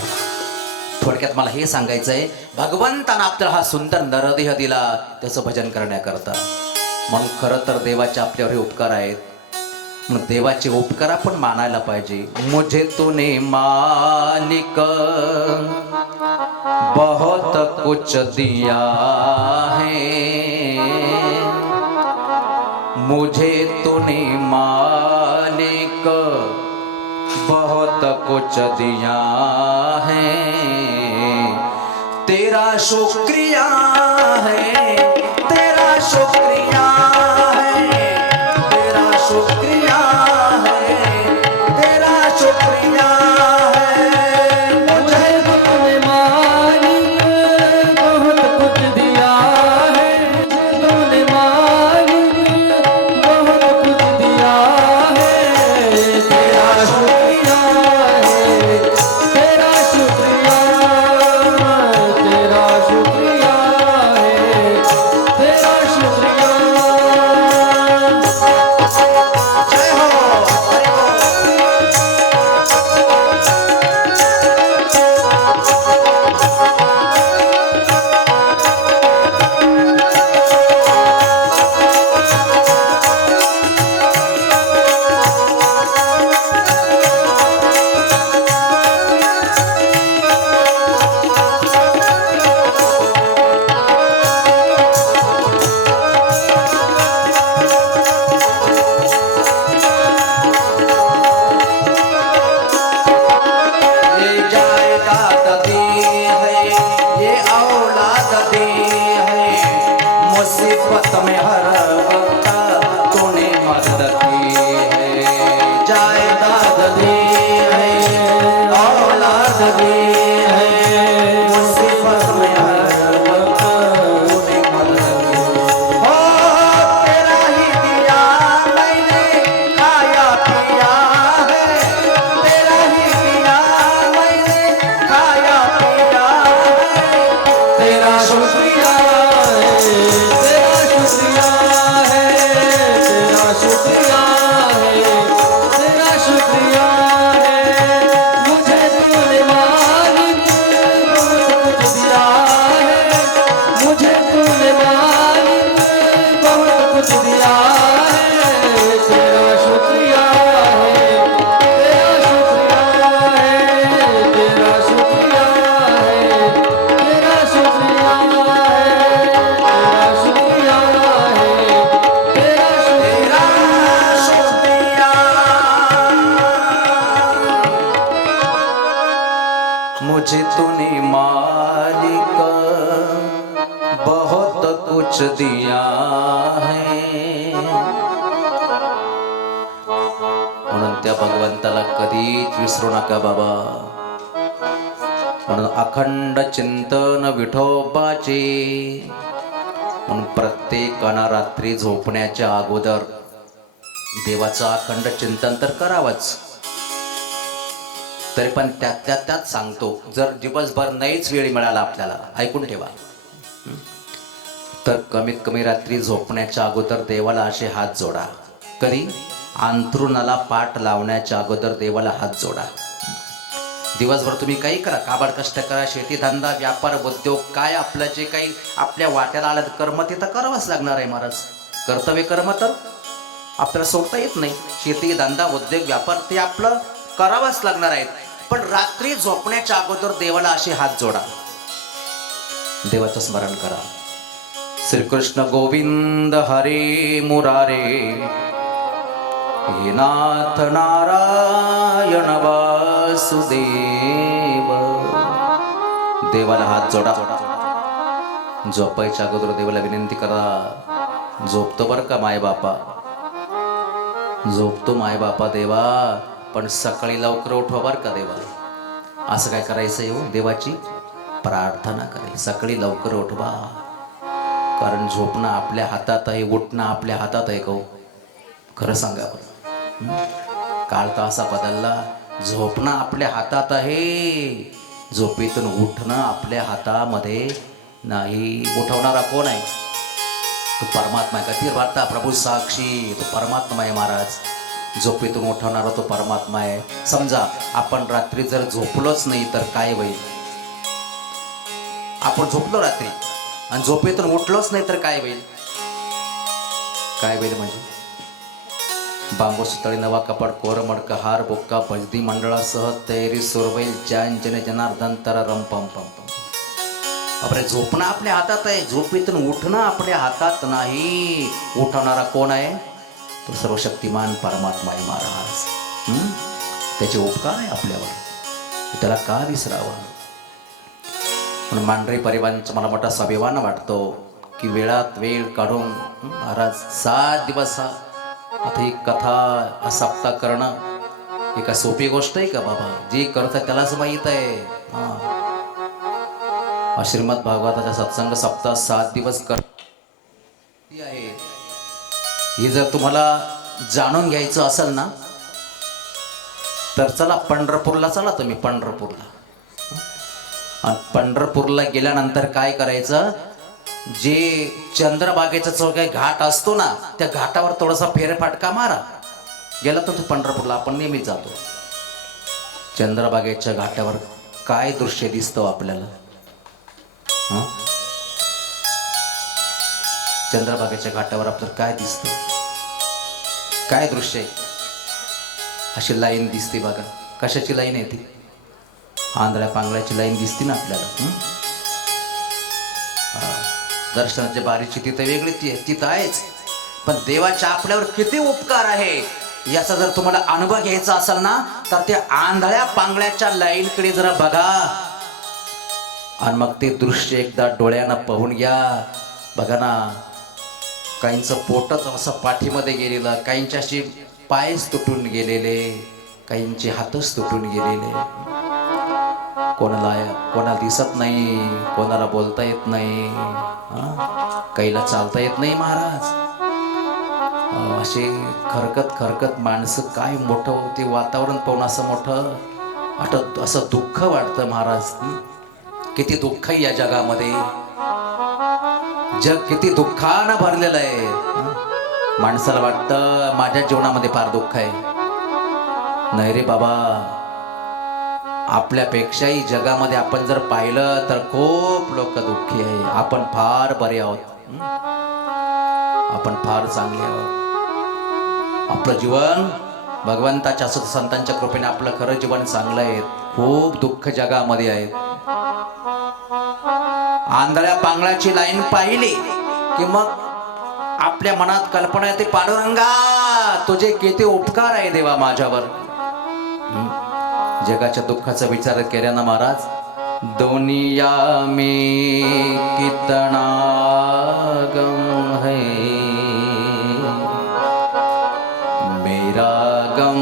थोडक्यात मला हे सांगायचं आहे, भगवंतानं आपल्याला हा सुंदर नरदेह दिला त्याचं भजन करण्याकरता. म्हणून खरं तर देवाचे आपल्यावर हे उपकार आहेत. म्हणून देवाचे उपकार आपण मानायला पाहिजे. मुझे तूने मालिक बहुत कुछ दिया है, मुझे तूने मालिक बहुत कुछ दिया है, तेरा शुक्रिया है, तेरा शुक्रिया है, तेरा शुक्रिया है, तेरा शुक्रिया है. मुझे तूने मालिक बहुत कुछ दिया है, मुझे तूने मालिक बहुत कुछ दिया है, तेरा शुक्रिया है, तेरा शुक्रिया, तेरा शुक्रिया है, तेरा शुक्रिया. जय हो, हरि ये जायदाद दी है, ये औलाद दी है, मुसीबत में हर वक्त तूने मदद की है. जायदाद दी है, औलाद दी है, मुसीबत में हर वक्त तूने मदद की. हो तेरा ही दिया मैंने खाया पिया है, तेरा ही दिया मैंने खाया पिया है, तेरा शुक्रिया है, तेरा शुक्रिया है, तेरा शुक्रिया है, तेरा शुक्रिया है. मुझे तूने मालिक बहुत कुछ दिया है, मुझे तूने मालिक बहुत कुछ दिया है, तेरा शुक्रिया है, तेरा शुक्रिया है, तेरा शुक्रिया है, तेरा शुक्रिया है, तेरा शुक्रिया है, तेरा शुक्रिया. तेरा शुक्रिया. मुझे तूने मालिक बहुत कुछ दिया है. म्हणून त्या भगवंताला कधीच विसरू नका बाबा. म्हणून अखंड चिंतन विठोबाचे. म्हणून प्रत्येकानं रात्री झोपण्याच्या अगोदर देवाचं अखंड चिंतन तर करावंच. तरी पण त्यात सांगतो, जर दिवसभर नाहीच वेळ मिळाला आपल्याला, ऐकून ठेवा, तर कमीत कमी रात्री झोपण्याच्या अगोदर देवाला असे हात जोडा. कधी? अंथरुणाला पाठ लावण्याच्या अगोदर देवाला हात जोडा. दिवसभर तुम्ही काही करा, काबाड कष्ट करा, शेती धंदा व्यापार उद्योग काय आपलं जे काही आपल्या वाट्याला आलं कर्म ते तर करावंच लागणार आहे महाराज. कर्तव्य कर्म तर आपल्याला सोडता येत नाही. शेती धंदा उद्योग व्यापार ते आपलं करावंच लागणार आहेत. पण रात्री झोपण्याच्या अगोदर देवाला असे हात जोडा, देवाचं स्मरण करा. श्रीकृष्ण गोविंद हरे मुरारे, हे नाथ नारायण वासुदेव. देवाला हात जोडा. झोपायच्या अगोदर देवाला विनंती करा. झोपतो बरं का माय बापा, झोपतो माय बापा देवा, पण सकाळी लवकर उठवा बरं का देवा. असं काय करायचं येऊ देवाची प्रार्थना करायची. सकाळी लवकर उठवा, कारण झोपणं आपल्या हातात आहे, उठणं आपल्या हातात आहे. का खरं सांगा बरं. काळ तर असा बदलला, झोपणं आपल्या हातात आहे, झोपेतून उठणं आपल्या हातामध्ये नाही. उठवणारा कोण आहे? तो परमात्मा आहे. का तीर वार्ता प्रभू साक्षी, तो परमात्मा आहे महाराज. झोपेतून उठवणारा तो परमात्मा आहे. समजा आपण रात्री जर झोपलोच नाही तर काय होईल? आपण झोपलो रात्री आणि झोपेतून उठलोच नाही तर काय होईल? काय होईल म्हणजे बांबू सुतळी नवा कपाट कोर मडका हार बोक्का भजदी मंडळासह तयारी सुरवैल जन जनार्दन तर रम पम पम पम. आपल्या झोपणं आपल्या हातात आहे, झोपेतून उठणं आपल्या हातात नाही. उठवणारा कोण आहे? तो सर्वशक्तिमान परमात्मा आहे महाराज. त्याचे उपकार आहे आपल्यावर, त्याला का विसरावा? म्हणून मांढरी परिवारांचा मला मोठा स्वाभिमान वाटतो की वेळात वेळ काढून महाराज 7 दिवस आता ही कथा हा सप्ताह करणं ही का सोपी गोष्ट आहे का बाबा? जे करतं त्यालाच माहीत आहे. श्रीमद भागवताच्या सत्संग सप्ताह 7 दिवस कर आहे. हे जर तुम्हाला जाणून घ्यायचं असेल ना तर चला पंढरपूरला, चला तुम्ही पंढरपूरला. आणि पंढरपूरला गेल्यानंतर काय करायचं, जे चंद्रभागेचा जो काही घाट असतो ना त्या घाटावर थोडासा फेरफटका मारा. गेला तर तू पंढरपूरला, आपण नेहमीच जातो. चंद्रभागेच्या घाटावर काय दृश्य दिसतं आपल्याला? चंद्रभागेच्या घाटावर आपल्याला काय दिसतं? काय दृश्य आहे? अशी लाईन दिसते बघा. कशाची लाईन आहे ती? आंधळ्या पांगळ्याची लाईन दिसते ना आपल्याला. दर्शनाच्या बारीची तिथं वेगळी तिथं आहेच, पण देवाच्या आपल्यावर किती उपकार आहे याचा जर तुम्हाला अनुभव घ्यायचा असेल ना तर त्या आंधळ्या पांगळ्याच्या लाईनकडे जरा बघा आणि मग ते दृश्य एकदा डोळ्यानं पाहून घ्या. बघा ना, काहींचं पोटच असं पाठीमध्ये गेलेलं, काहींच्या अशी पायच तुटून गेलेले, काहींचे हातच तुटून गेलेले. कोणाला दिसत नाही, कोणाला बोलता येत नाही, काहीला चालता येत नाही महाराज. असे खरकत माणसं, काय मोठं ते वातावरण पाहून असं मोठं असं दुःख वाटतं महाराज. किती दुःख आहे या जगामध्ये. जग किती दुःखानं भरलेलं आहे. माणसाला वाटतं माझ्या जीवनामध्ये फार दुःख आहे. नाही रे बाबा, आपल्यापेक्षाही जगामध्ये आपण जर पाहिलं तर खूप लोक दुःखी आहे. आपण फार बरे आहोत, आपण फार चांगले आहोत. आपलं जीवन भगवंताच्या संतांच्या कृपेने आपलं खरं जीवन चांगलं आहे. खूप दुःख जगामध्ये आहे. आंधळ्या पांगळ्याची लाईन पाहिली की मग आपल्या मनात कल्पना येते, पांडुरंगा तुझे किती उपकार आहे देवा माझ्यावर. जगाच्या दुःखाचा विचार केल्यानं महाराज, दुनिया में कितना गम है, मेरा गम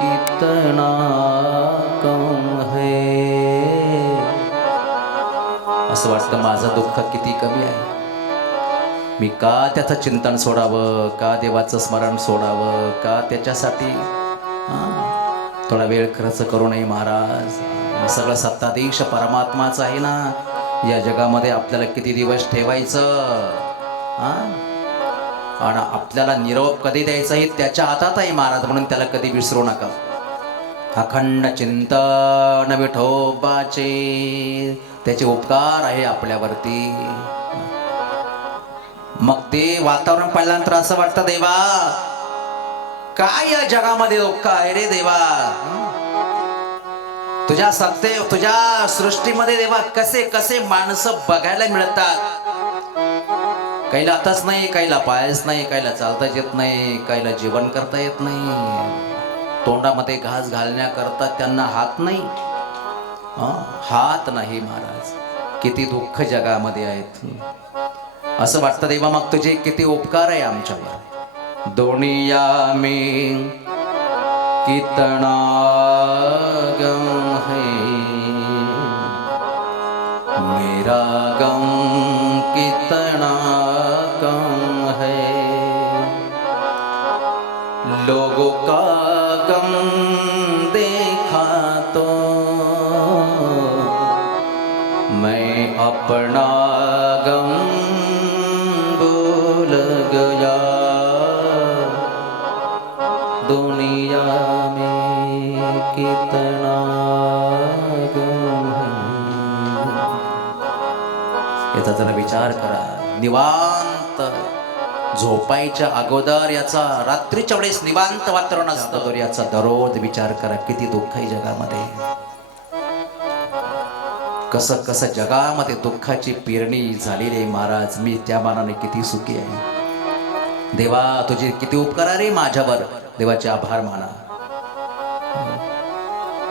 कितना कम है. असं वाटतं माझं दुःख किती कमी आहे. मी का त्याचं चिंतन सोडावं, का देवाचं स्मरण सोडावं, का त्याच्यासाठी थोडा वेळ खर्च करू नये महाराज. सगळं सत्ताधीश परमात्माच आहे ना या जगामध्ये. आपल्याला किती दिवस ठेवायचं आणि आपल्याला निरोप कधी द्यायचा हे त्याच्या हातात आहे महाराज. म्हणून त्याला कधी विसरू नका. अखंड चिंतन विठोबाचे, त्याचे उपकार आहे आपल्यावरती. मग ते वातावरण पाहिल्यानंतर असं वाटतं, देवा काय या जगामध्ये दुःख आहे रे देवा. तुझ्या सत्ते, तुझ्या सृष्टीमध्ये देवा कसे कसे माणसं बघायला मिळतात. काहीला हातच नाही, काहीला पायच नाही, काहीला चालता येत नाही, काहीला जेवण करता येत नाही, तोंडामध्ये घास घालण्याकरता त्यांना हात नाही. हात नाही महाराज. किती दुःख जगामध्ये आहेत. असं वाटतं देवा मग तुझे किती उपकार आहे आमच्यावर. दुनिया में कितना गम है, मेरा गम कितना कम है, लोगों का गम देखा तो मैं अपना गम भूल गया। दुनिया में कितना गम है, याचा जरा विचार करा. निवांत झोपायच्या अगोदर याचा, रात्रीच्या वेळेस निवांत वातावरण असतं तर याचा दररोज विचार करा. किती दुःख आहे जगामध्ये, कसं कसं जगामध्ये दुःखाची पेरणी झालेली आहे. महाराज मी त्या मानाने किती सुखी आहे. देवा तुझे किती उपकार रे माझ्यावर, देवाचे आभार माना.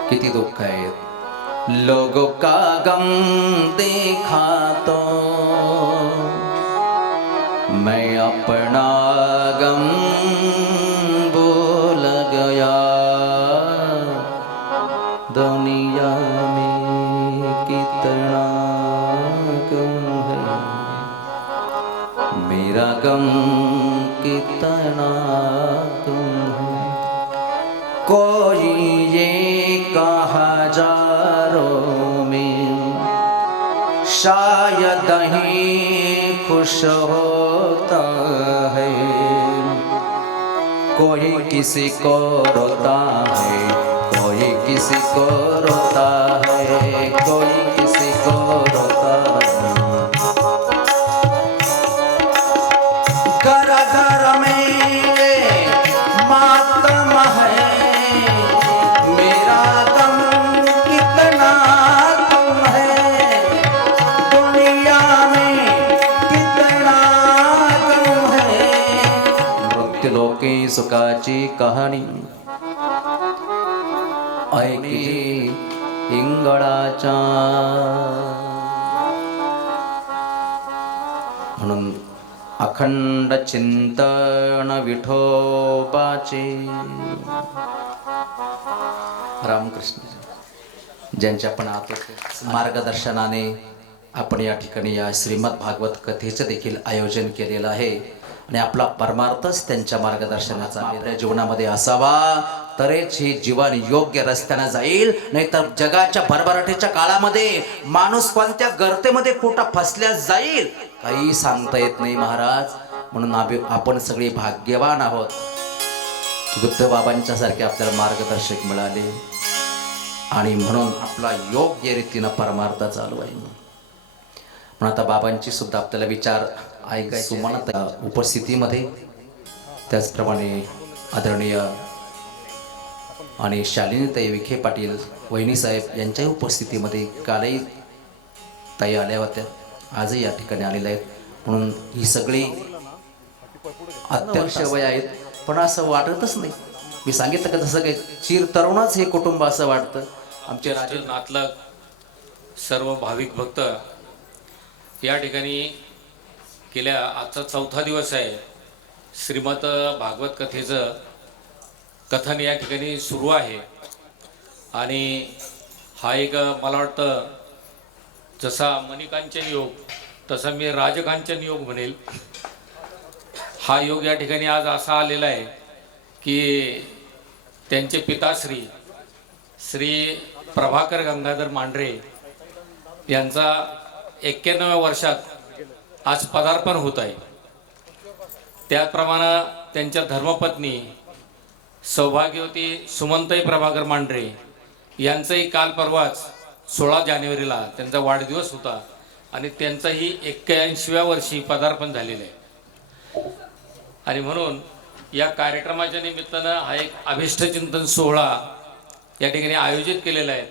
किती दुःख आहेत. लोगों का गम देखा तो मैं अपना गम भूल गया. दुनिया में कितना गम है, मेरा गम कितना गम है. कोई ये कहा हजारों में शायद ही खुश होता है, कोई किसी को रोता है, कोई किसी को रोता है, कोई किसी को रोता है. घर घर में मातम है, मेरा गम कितना कम है. दुनिया में कितना गम है. मृत्यूलोकी सुखाची कहाणी ऐकली इंगळाच्या. म्हणून अखंड चिंतन विठोबाचे. रामकृष्ण ज्यांच्या पण मार्गदर्शनाने आपण या ठिकाणी या श्रीमद भागवत कथेचं देखील आयोजन केलेलं आहे. आणि आपला परमार्थच त्यांच्या मार्गदर्शनाचा आपल्या जीवनामध्ये असावा, तरेच हे जीवन योग्य रस्त्याने जाईल. नाहीतर जगाच्या भरभराटीच्या काळामध्ये माणूस कोणत्या गर्तेमध्ये खोटा फसल्या जाईल काही सांगता येत नाही महाराज. म्हणून आपण सगळे भाग्यवान आहोत. बुद्ध बाबांच्या सारखे आपल्याला मार्गदर्शक मिळाले आणि म्हणून आपला योग्य रीतीनं परमार्थ चालू आहे. म्हणून आता बाबांची सुद्धा आपल्याला विचार ऐकाय सुमनत उपस्थितीमध्ये, त्याचप्रमाणे आदरणीय आणि शालिनीताई विखे पाटील वहिनीसाहेब यांच्याही उपस्थितीमध्ये कालही ताई आल्या होत्या, आजही या ठिकाणी आलेल्या आहेत. म्हणून ही सगळी अत्यंत वय आहेत, पण असं वाटतच नाही. मी सांगितलं का जसं काही चिर तरुणच हे कुटुंब असं वाटतं. आमचे राजे नातलग सर्व भाविक भक्त या ठिकाणी गेल्या आजचा 4था दिवस आहे. श्रीमद भागवत कथेचं कथन या ठिकाणी सुरू आहे. आणि हा एक मला वाटतं जसा मणिकांचन योग तसा मी राजकांचन योग म्हणेल. हा योग या ठिकाणी आज असा आलेला आहे की त्यांचे पिताश्री श्री प्रभाकर गंगाधर मांढरे यांचा 91व्या वर्षात आज पदार्पण होत आहे. त्याचप्रमाणे त्यांच्या धर्मपत्नी सौभाग्यवती सुमनताई प्रभाकर मांढरे यांचंही काल परवाच 16 जानेवारीला त्यांचा वाढदिवस होता आणि त्यांचंही 81व्या वर्षी पदार्पण झालेलं आहे. आणि म्हणून या कार्यक्रमाच्या निमित्तानं हा एक अभिष्टचिंतन सोहळा या ठिकाणी आयोजित केलेला आहे.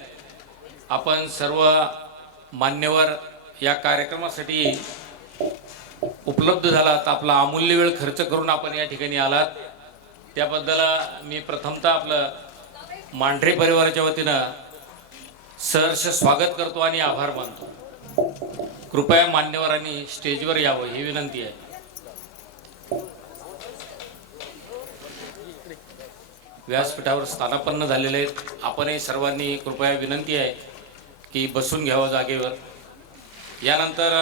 आपण सर्व मान्यवर या कार्यक्रमासाठी उपलब्ध झालात, आपला अमूल्य वेळ खर्च करून आपण या ठिकाणी आलात, त्याबद्दल मी प्रथमतः आपलं मांढरे परिवाराच्या वतीनं सहर्ष स्वागत करतो आणि आभार मानतो. कृपया मान्यवरांनी स्टेजवर यावं ही विनंती आहे. व्यासपीठावर स्थानापन्न झालेले आहेत. आपणही सर्वांनी कृपया विनंती आहे की बसून घ्यावं जागेवर. यानंतर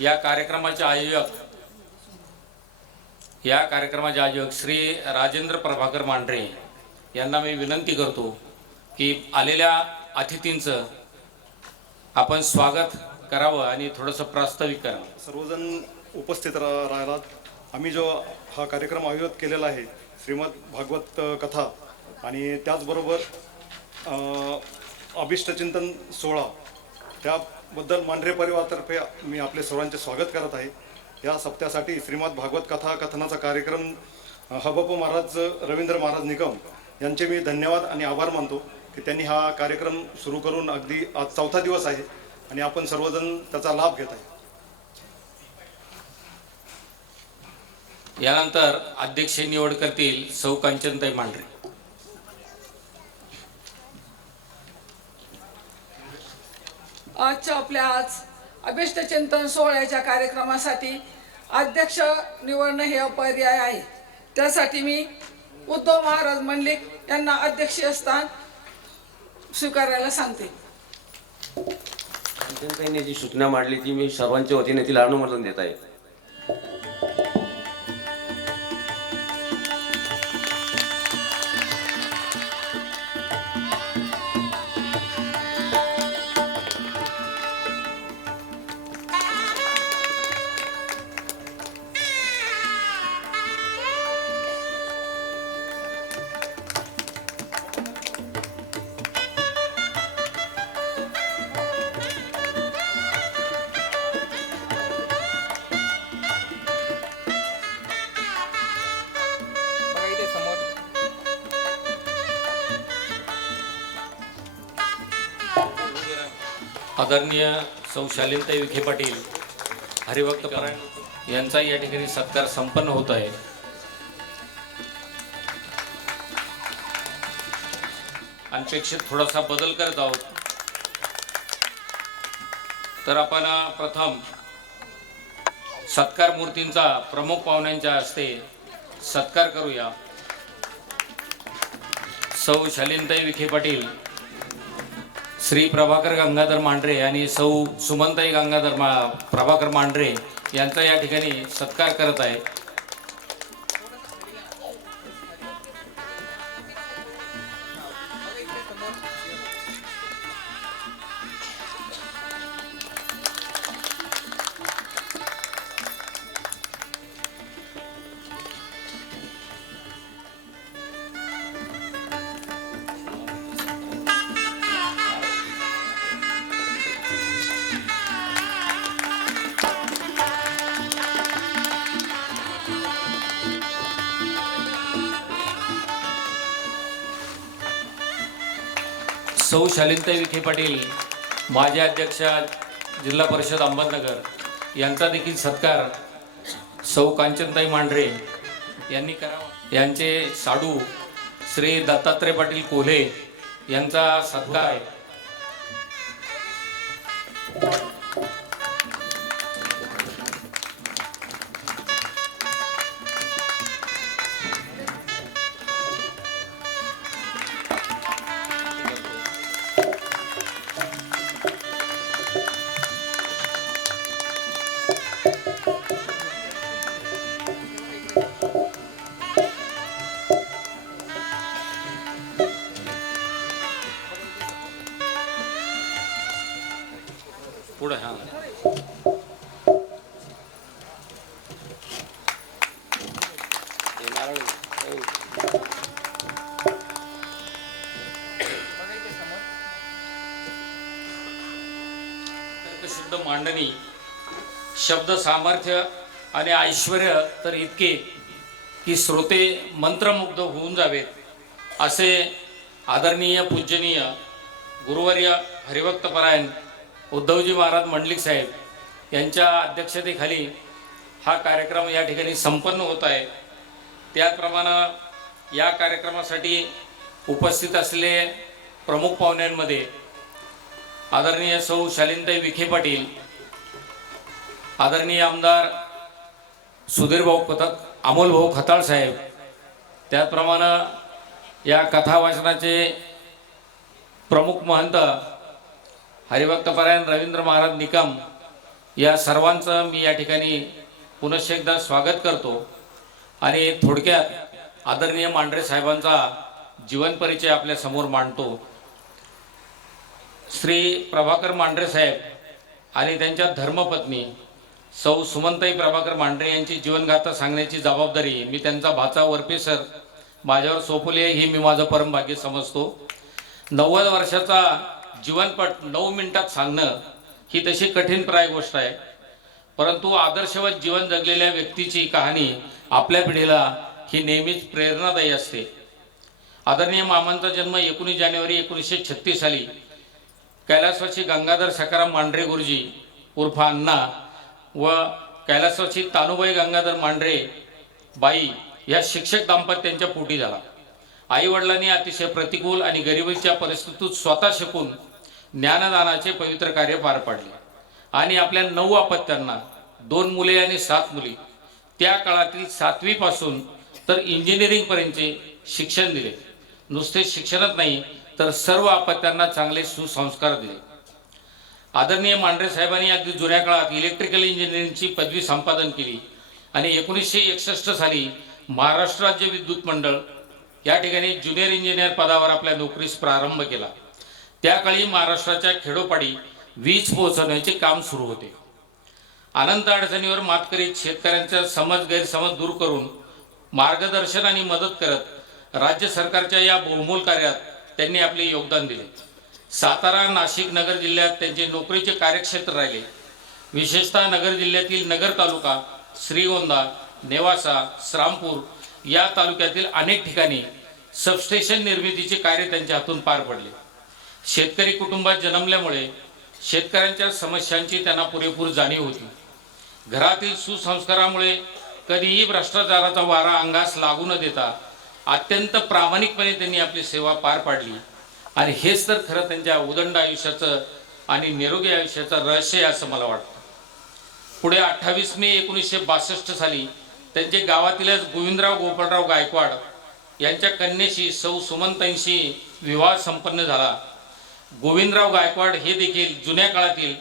या कार्यक्रमाचे आयोजक श्री राजेंद्र प्रभाकर मांढरे यांना मी विनंती करतो की आलेल्या अतिथींचं आपण स्वागत करावं आणि थोडंसं प्रास्ताविक करावं. सर्वजण उपस्थित राहिलात. आम्ही जो हा कार्यक्रम आयोजित केलेला आहे श्रीमद भागवत कथा आणि त्याचबरोबर अभिष्टचिंतन सोहळा, त्याबद्दल मांढरे परिवारातर्फे मी आपले सर्वांचे स्वागत करत आहे. या सप्त्यासाठी श्रीमद भागवत कथा कथनाचा कार्यक्रम हबप महाराज रवींद्र महाराज निकम यांचे मी धन्यवाद आणि आभार मानतो की त्यांनी हा कार्यक्रम सुरू करून अगदी आज 4था दिवस आहे आणि आपण सर्वजण त्याचा लाभ घेत आहे. यानंतर अध्यक्ष निवड करतील सौ कांचनताई मांढरे. आजच्या आपल्या अभिष्टचिंतन सोहळ्याच्या कार्यक्रमासाठी अध्यक्ष निवडणं हे अपर्याय आहे. त्यासाठी मी उद्धव महाराज मंडलिक यांना अध्यक्षीय स्थान स्वीकारायला सांगते. कांचनताईंनी जी सूचना मांडली ती मी सर्वांच्या वतीने तिला अनुमोदन देत आहे. आदरणीय सौ शालीनताई विखे पाटील हरिभक्त परायण यांचा या ठिकाणी सत्कार संपन्न होत आहे. अनपेक्षित थोडासा बदल करत आहोत. तर आपण प्रथम सत्कार मूर्तींचा प्रमुख पाहुण्यांच्या हस्ते सत्कार करूया. सौ शालीनताई विखे पाटील, श्री प्रभाकर गंगाधर मांढरे आणि सौ सुमनताई प्रभाकर मांढरे यांचा या ठिकाणी सत्कार करत आहे. सौ शालीनताई विखे पाटील, माजी अध्यक्ष जिल्हा परिषद अहमदनगर यांचा देखील सत्कार सौ कांचनताई मांढरे यांनी करावा. यांचे साडू श्री दत्तात्रय पाटील कोल्हे यांचा सत्कार आहे. पुढे हा शुद्ध मांडणी, शब्द सामर्थ्य आणि ऐश्वर्य तर इतके की श्रोते मंत्रमुग्ध होऊन जावेत असे आदरणीय पूजनीय गुरुवर्य हरिभक्तपरायण उद्धवजी महाराज मंडलिक साहेब यांच्या अध्यक्षतेखाली हा कार्यक्रम या ठिकाणी संपन्न होत आहे. त्याचप्रमाणे या कार्यक्रमासाठी उपस्थित असलेले प्रमुख पाहुण्यांमध्ये आदरणीय सौ शालीनताई विखे पाटील, आदरणीय आमदार सुधीरभाऊ अमोलभाऊ खताळ साहेब, त्याचप्रमाणे या कथा वाचनाचे प्रमुख महंत हरिभक्तपरायण रवींद्र महाराज निकम या सर्वांचं मी या ठिकाणी पुनश्च एकदा स्वागत करतो आणि थोडक्यात आदरणीय मांढरे साहेबांचा जीवन परिचय आपल्या समोर मांडतो. श्री प्रभाकर मांढरे साहेब आणि त्यांच्या धर्मपत्नी सौ सुमनताई प्रभाकर मांढरे यांची जीवनगाथा सांगण्याची जबाबदारी मी त्यांचा भाचा वरपे सर माझ्यावर सोपवली आहे, ही मी माझं परमभाग्य समजतो. 90 वर्षाचा जीवनपट 9 मिनिटात सांगणं ही तशी कठीणप्राय गोष्ट आहे, परंतु आदर्शवत जीवन जगलेल्या व्यक्तीची कहाणी आपल्या पिढीला ही नेहमीच प्रेरणादायी असते. आदरणीय मामांचा जन्म 19 जानेवारी 1936 साली कैलासवासी गंगाधर सखाराम मांढरे गुरुजी उर्फ अण्णा व कैलासवासी तानुबाई गंगाधर मांढरे बाई या शिक्षक दाम्पत्यांच्या पोटी झाला. आई वडिलांनी अतिशय प्रतिकूल आणि गरिबीच्या परिस्थितीत स्वतः शिकून ज्ञानदानाचे पवित्र कार्य पार पाडले आणि आपल्या 9 अपत्यांना 2 मुले आणि 7 मुली त्या काळातील 7वी पासून तर इंजिनिअरिंगपर्यंतचे शिक्षण दिले. नुसते शिक्षणच नाही तर सर्व अपत्यांना चांगले सुसंस्कार दिले. आदरणीय मांढरे साहेबांनी अगदी जुन्या काळात इलेक्ट्रिकल इंजिनिअरिंगची पदवी संपादन केली आणि 1961 साली महाराष्ट्र राज्य विद्युत मंडळ या ठिकाणी ज्युनियर इंजिनियर पदावर आपल्या नोकरीस प्रारंभ केला. त्या काळी महाराष्ट्राच्या खेडोपाडी वीज पोहोचवण्याचे काम सुरू होते. अनंत अडचणीवर मात करीत शेतकऱ्यांचा समज गैरसमज दूर करून मार्गदर्शन आणि मदत करत राज्य सरकारच्या या बहुमोल कार्यात त्यांनी आपले योगदान दिले. सातारा, नाशिक, नगर जिल्ह्यात त्यांचे नोकरीचे कार्यक्षेत्र राहिले. विशेषतः नगर जिल्ह्यातील नगर तालुका, श्रीगोंदा, नेवासा, श्रामपूर या तालुक्यातील अनेक ठिकाणी सबस्टेशन निर्मितीचे कार्य त्यांच्या हातून पार पडले. शेतकरी कुटुंबात जन्मल्यामुळे शेतकऱ्यांच्या समस्यांची त्यांना पुरेपूर जाणीव होती. घरातील सुसंस्कारामुळे कधीही भ्रष्टाचाराचा वारा अंगास लागू न देता अत्यंत प्रामाणिकपणे त्यांनी आपली सेवा पार पाडली आणि हेच तर खरं त्यांच्या उदंड आयुष्याचं आणि निरोगी आयुष्याचं रहस्य आहे असं मला वाटतं. पुढे 28 मे 1962 साली त्यांचे गावातीलच गोविंदराव गोपाळराव गायकवाड यांच्या कन्येशी सौ सुमनताईंशी विवाह संपन्न झाला. गोविंदराव गायकवाड हे देखील जुन्या काळातील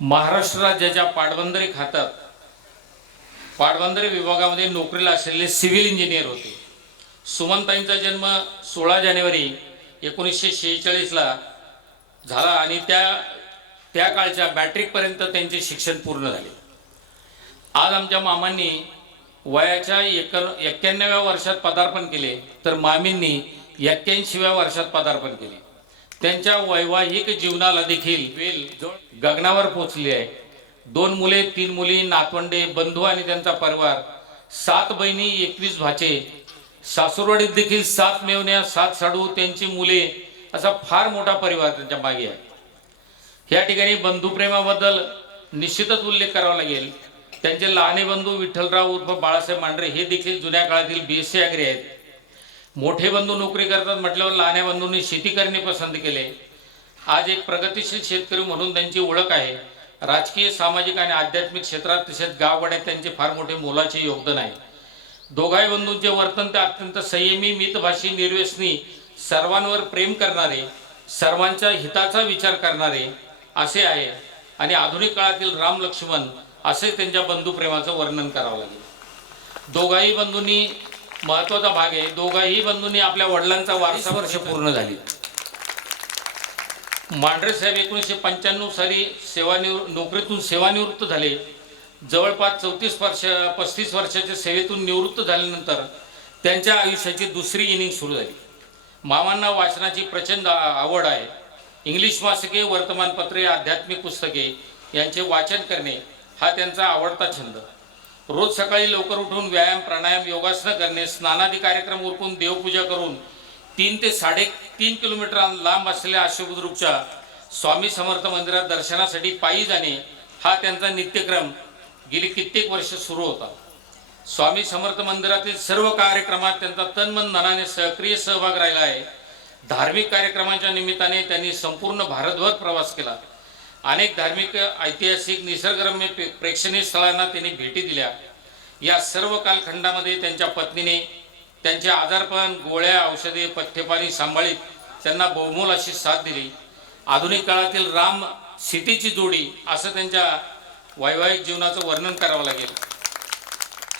महाराष्ट्र राज्याच्या पाटबंधारे खात्यात पाटबंधारे विभागामध्ये नोकरीला असलेले सिव्हिल इंजिनियर होते. सुमनताईंचा जन्म 16 जानेवारी 1946 झाला आणि त्या काळच्या मॅट्रिकपर्यंत त्यांचे शिक्षण पूर्ण झाले. आज आमच्या मामांनी वयाच्या 91व्या वर्षात पदार्पण केले तर मामींनी 81व्या वर्षात पदार्पण केले. त्यांच्या वैवाहिक जीवनाला देखील वेल गगनावर पोचली आहे. 2 मुले, 3 मुली, नातवंडे, बंधू आणि त्यांचा परिवार, 7 बहिणी, 21 भाचे, सासूरवाडीत देखील 7 मेवण्या, 7 साडू, त्यांची मुले, असा फार मोठा परिवार त्यांच्या मागे आहे. या ठिकाणी बंधुप्रेमाबद्दल निश्चितच उल्लेख करावा लागेल. त्यांचे लहाने बंधू विठ्ठलराव उर्फ बाळासाहेब मांढरे हे देखील जुन्या काळातील BSc अग्री आहेत. मोठे बंधू नोकरी करतात म्हटल्यावर लहान्या बंधूंनी शेती करणे पसंत केले. आज एक प्रगतिशील शेतकरी म्हणून त्यांची ओळख आहे. राजकीय, सामाजिक आणि आध्यात्मिक क्षेत्रात तसेच गाववाड्यात त्यांचे फार मोठे मोलाचे योगदान आहे. दोघाही बंधूंचे वर्तन ते अत्यंत संयमी, मितभाषी, निर्व्यसनी, सर्वांवर प्रेम करणारे, सर्वांच्या हिताचा विचार करणारे असे आहे आणि आधुनिक काळातील राम लक्ष्मण असे त्यांच्या बंधुप्रेमाचं वर्णन करावं लागेल. दोघाही बंधूंनी महत्त्वाचा भाग आहे. दोघाही बंधूंनी आपल्या वडिलांचा वारसा वर्ष पूर्ण झाली. मांढरे साहेब 1995 साली नोकरीतून सेवानिवृत्त झाले. जवळपास 35 वर्षाच्या सेवेतून निवृत्त झाल्यानंतर त्यांच्या आयुष्याची दुसरी इनिंग सुरू झाली. मामांना वाचनाची प्रचंड आवड आहे. इंग्लिश मासिके, वर्तमानपत्रे, आध्यात्मिक पुस्तके यांचे वाचन करणे हा त्यांचा आवडता छंद. रोज सकाळी लवकर उठून व्यायाम, प्राणायाम, योगासनं करणे, स्नानादी कार्यक्रम उरकून देवपूजा करून 3 ते 3.5 किलोमीटर लांब असलेल्या अशोकबुद्रुकच्या स्वामी समर्थ मंदिरात दर्शनासाठी पायी जाणे हा त्यांचा नित्यक्रम गेली कित्येक वर्ष सुरू होता. स्वामी समर्थ मंदिरातील सर्व कार्यक्रमात त्यांचा तन-मन धनाने सक्रिय सहभाग राहिला आहे. धार्मिक कार्यक्रमांच्या निमित्ताने त्यांनी संपूर्ण भारतभर प्रवास केला. अनेक धार्मिक, ऐतिहासिक, निसर्गरम्य प्रेक्षणीय स्थळांना त्यांनी भेटी दिल्या. या सर्व कालखंडामध्ये त्यांच्या पत्नीने त्यांचे आजारपण, गोळ्या, औषधे, पथ्यपाणी सांभाळीत त्यांना बहुमोल अशी साथ दिली. आधुनिक काळातील राम सीतेची जोडी असं त्यांच्या वैवाहिक जीवनाचं वर्णन करावं लागेल.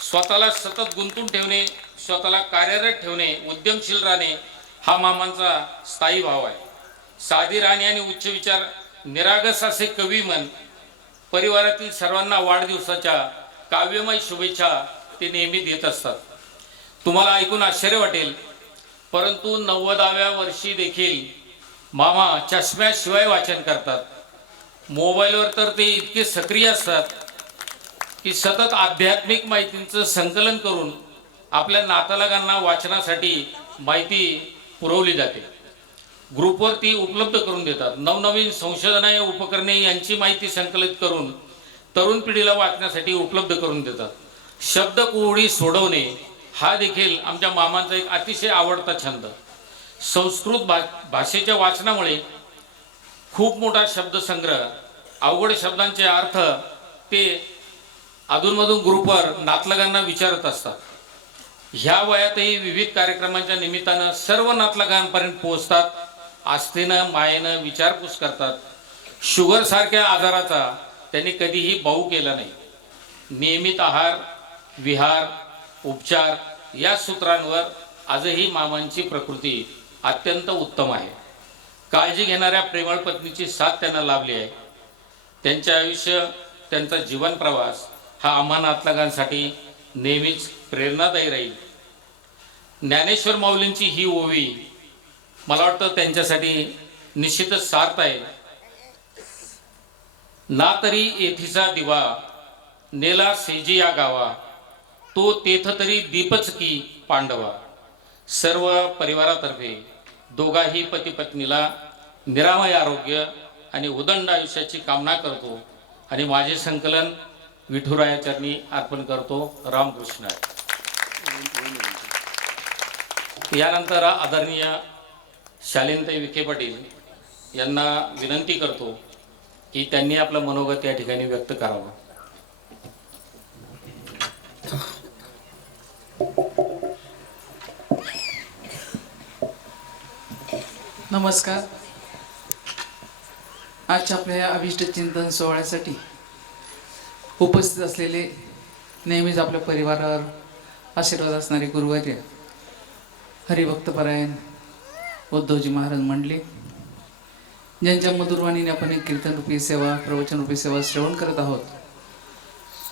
स्वतःला सतत गुंतून ठेवणे, स्वतःला कार्यरत ठेवणे, उद्यमशील राहणे हा मामांचा स्थायी भाव आहे. साधी राहणे आणि उच्च विचार, निरागस असे कवी मन, परिवारातील सर्वांना वाढदिवसाच्या काव्यमय शुभेच्छा ते नेहमी देत असतात. तुम्हाला ऐकून आश्चर्य वाटेल, परंतु 90व्या वर्षी देखील मामा चष्म्याशिवाय वाचन करतात. मोबाईलवर तर ते इतके सक्रिय असतात की सतत आध्यात्मिक माहितींचं संकलन करून आपल्या नातलगांना वाचनासाठी माहिती पुरवली जाते. ग्रुपवर ती उपलब्ध करून देतात. नवनवीन संशोधने, उपकरणे यांची माहिती संकलित करून तरुण पिढीला वाचण्यासाठी उपलब्ध करून देतात. शब्दकोळी सोडवणे हा देखील आमच्या मामांचा एक अतिशय आवडता छंद. संस्कृत भाषेच्या वाचनामुळे खूप मोठा शब्दसंग्रह, अवघड शब्दांचे अर्थ ते अधूनमधून ग्रुपवर नातलगांना विचारत असतात. ह्या वयातही विविध कार्यक्रमांच्या निमित्तानं सर्व नातलगांपर्यंत पोहोचतात. आस्थेनं, मायेनं विचारपूस करतात. शुगर सारख्या आजाराचा त्यांनी कधीही बाऊ केला नाही. नियमित आहार, विहार, उपचार या सूत्रांवर आजही मामांची प्रकृती अत्यंत उत्तम आहे. काळजी घेणाऱ्या प्रेमळ पत्नीची साथ त्यांना लाभली आहे. त्यांचे आयुष्य, त्यांचा जीवन प्रवास हा आम्हा नातलगांसाठी नेहमीच प्रेरणादायी राहील. ज्ञानेश्वर माऊलींची ही ओवी मला वाटतं त्यांच्यासाठी निश्चितच सार्थ आहे. ना तरी येथीचा दिवा नेला सेजी या गावा, तो तेथ तरी दीपच की पांडवा. सर्व परिवारातर्फे दोघाही पती पत्नीला निरामय आरोग्य आणि उदंड आयुष्याची कामना करतो आणि माझे संकलन विठुराया चरणी अर्पण करतो. रामकृष्ण. यानंतर आदरणीय शालीनताई विखे पाटील यांना विनंती करतो की त्यांनी आपलं मनोगत या ठिकाणी व्यक्त करावं. नमस्कार. आजच्या आपल्या या अभिष्ट चिंतन सोहळ्यासाठी उपस्थित असलेले, नेहमीच आपल्या परिवारावर आशीर्वाद असणारे गुरुवर्य, हरिभक्तपरायण उद्धवजी महाराज मंडळी, ज्यांच्या मधुरवाणीने आपण एक कीर्तनरूपी सेवा, प्रवचनरूपी सेवा श्रवण करत आहोत,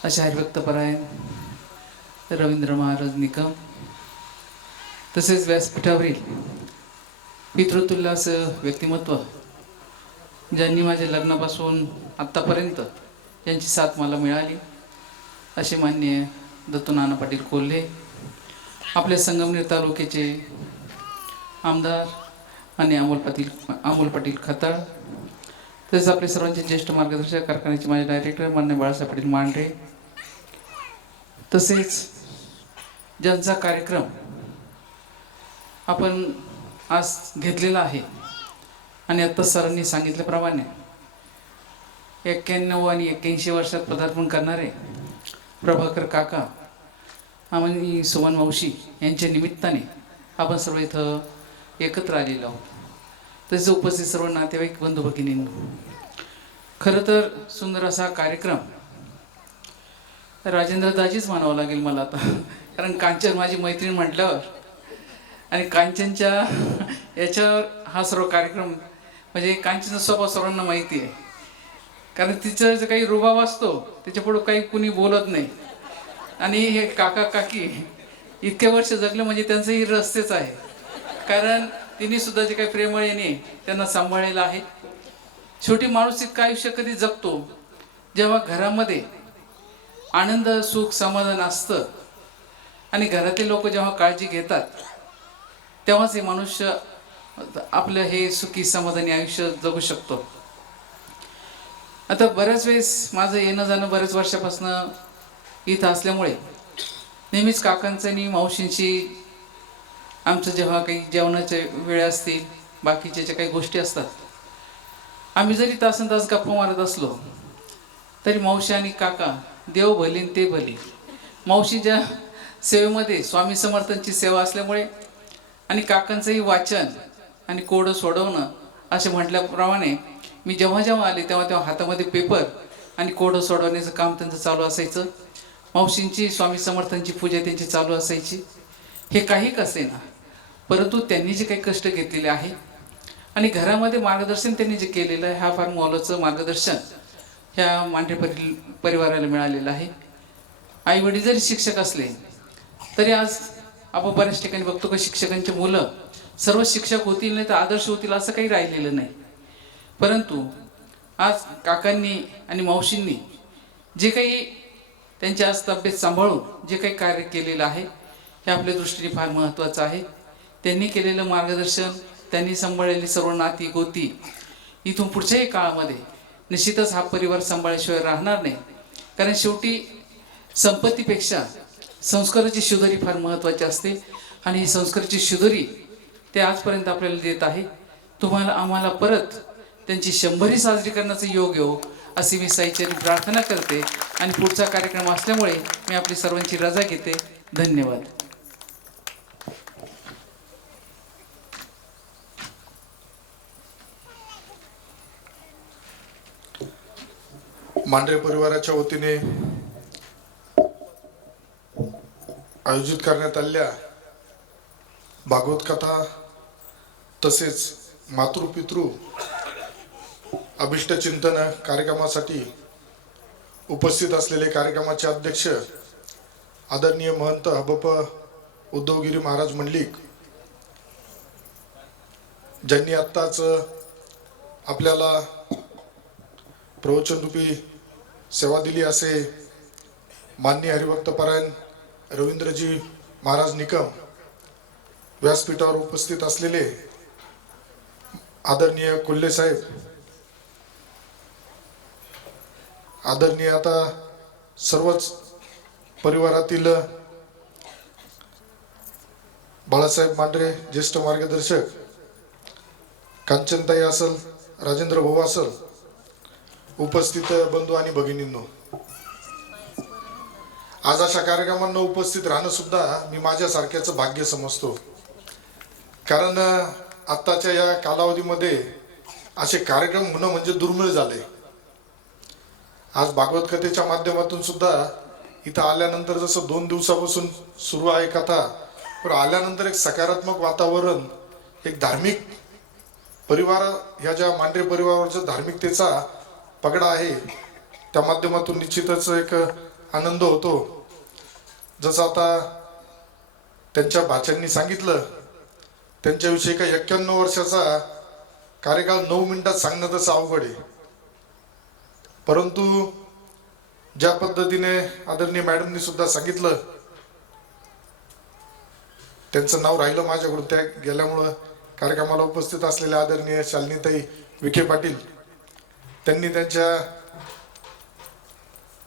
अशा हरिभक्तपरायण रवींद्र महाराज निकम, तसेच व्यासपीठावरील पितृतुल्य असं व्यक्तिमत्व, ज्यांनी माझ्या लग्नापासून आत्तापर्यंत ज्यांची साथ मला मिळाली, असे माननीय दत्तूनाना पाटील कोल्हे, आपल्या संगमनेर तालुक्याचे आमदार आणि अमोल पाटील खताळ, तसेच आपले सर्वांचे ज्येष्ठ मार्गदर्शक, कारखान्याचे माझे डायरेक्टर माननीय बाळासाहेब पाटील मांढरे, तसेच ज्यांचा कार्यक्रम आपण आज घेतलेला आहे आणि आत्ता सरांनी सांगितल्याप्रमाणे 91 आणि 81 वर्षात पदार्पण करणारे प्रभाकर काका आणि सुमन मावशी यांच्या निमित्ताने आपण सर्व इथं एकत्र आलेलो आहोत. तसेच उपस्थित सर्व नातेवाईक बंधू भगिनींनो, खरं तर सुंदर असा कार्यक्रम राजेंद्र दाजीच म्हणावं लागेल मला आता, कारण कांचन माझी मैत्रीण म्हटल्यावर आणि कांचनच्या याच्यावर हा सर्व कार्यक्रम, म्हणजे कांचनचा स्वभाव सर्वांना माहिती आहे, कारण तिचं जे काही रुबाब असतो त्याच्यापुढं काही कुणी बोलत नाही. आणि हे काका काकी इतके वर्ष जगले म्हणजे त्यांचंही रस्तेच आहे, कारण तिने सुद्धा जे काही प्रेमळीने त्यांना सांभाळलेलं आहे. शेवटी माणूस इतकं आयुष्य कधी जगतो जेव्हा घरामध्ये आनंद, सुख, समाधान असतं आणि घरातले लोक जेव्हा काळजी घेतात, तेव्हाच हे मनुष्य आपलं हे सुखी समाधानी आयुष्य जगू शकतो. आता बऱ्याच वेळेस माझं येणं जाणं बऱ्याच वर्षापासून इथं असल्यामुळे नेहमीच काकांचं आणि मावशींची आमचं जेव्हा काही जेवणाच्या वेळ असतील, बाकीच्या ज्या काही गोष्टी असतात, आम्ही जरी तासन तास गप्पा मारत असलो तरी मावशी आणि काका देव भले ते भले. मावशीच्या सेवेमध्ये स्वामी समर्थांची सेवा असल्यामुळे आणि काकांचंही वाचन आणि कोडं सोडवणं असे म्हटल्याप्रमाणे मी जेव्हा जेव्हा आले तेव्हा तेव्हा हातामध्ये पेपर आणि कोडं सोडवण्याचं काम त्यांचं चालू असायचं. मावशींची स्वामी समर्थांची पूजा त्यांची चालू असायची. हे काही कसे ना, परंतु त्यांनी जे काही कष्ट घेतलेले आहे आणि घरामध्ये मार्गदर्शन त्यांनी जे केलेलं आहे, हा फार मोलाचं मार्गदर्शन ह्या मांढरे परिवाराला मिळालेलं आहे. आई वडील जरी शिक्षक असले तरी आज आपण बऱ्याच ठिकाणी बघतो की शिक्षकांची मुलं सर्व शिक्षक होतील नाही तर आदर्श होतील असं काही राहिलेलं नाही. परंतु आज काकांनी आणि मावशींनी जे काही त्यांच्या आज तब्येत सांभाळून जे काही कार्य केलेलं आहे हे आपल्या दृष्टीने फार महत्त्वाचं आहे. त्यांनी केलेलं मार्गदर्शन, त्यांनी सांभाळलेली सर्व नाती गोती इथून पुढच्याही काळामध्ये निश्चितच हा परिवार सांभाळल्याशिवाय राहणार नाही. कारण शेवटी संपत्तीपेक्षा संस्काराची शिदोरी फार महत्त्वाची असते आणि ही संस्काराची शिदोरी ते आजपर्यंत आपल्याला देत आहे. तुम्हाला आम्हाला परत त्यांची 100वी साजरी करण्याचा योग येऊ अशी मी साईचरणी प्रार्थना करते आणि पुढचा कार्यक्रम असल्यामुळे मी आपली सर्वांची रजा घेते. धन्यवाद. मांढरे परिवाराच्या वतीने आयोजित करण्यात आलेल्या भागवत कथा तसेच मातृपितृ अभिष्ट चिंतन कार्यक्रमासाठी उपस्थित असलेले कार्यक्रमाचे अध्यक्ष आदरणीय महंत हबप उद्धवगिरी महाराज मंडलिक, ज्यांनी आत्ताच आपल्याला प्रवचनरूपी सेवा दिली असे माननीय हरिभक्तपरायण रवींद्रजी महाराज निकम, व्यासपीठावर उपस्थित असलेले आदरणीय कोल्हे साहेब, आदरणीय आता सर्वच परिवारातील बाळासाहेब मांढरे ज्येष्ठ मार्गदर्शक, कांचनताई असल, राजेंद्र भाऊ असल, उपस्थित बंधू आणि भगिनींनो, आज अशा कार्यक्रमांना उपस्थित राहणं सुद्धा मी माझ्यासारख्याचं भाग्य समजतो. कारण आत्ताच्या या कालावधीमध्ये असे कार्यक्रम होणं म्हणजे दुर्मिळ झाले. आज भागवत कथेच्या माध्यमातून सुद्धा इथं आल्यानंतर जसं 2 दिवसापासून सुरू आहे कथा, पण आल्यानंतर एक सकारात्मक वातावरण, एक धार्मिक परिवार, ह्या ज्या मांढरे परिवाराचा धार्मिकतेचा पगडा आहे त्या माध्यमातून निश्चितच एक आनंद होतो. जसं आता त्यांच्या भाच्यांनी सांगितलं, त्यांच्याविषयी काही 91 वर्षाचा कार्यकाळ 9 मिनिटात सांगणं तसं अवघड आहे. परंतु ज्या पद्धतीने आदरणीय मॅडमनी सुद्धा सांगितलं, त्यांचं नाव राहिलं माझ्याकडून, त्या गेल्यामुळं कार्यक्रमाला उपस्थित असलेल्या आदरणीय शालिनीताई विखे पाटील, त्यांनी त्यांच्या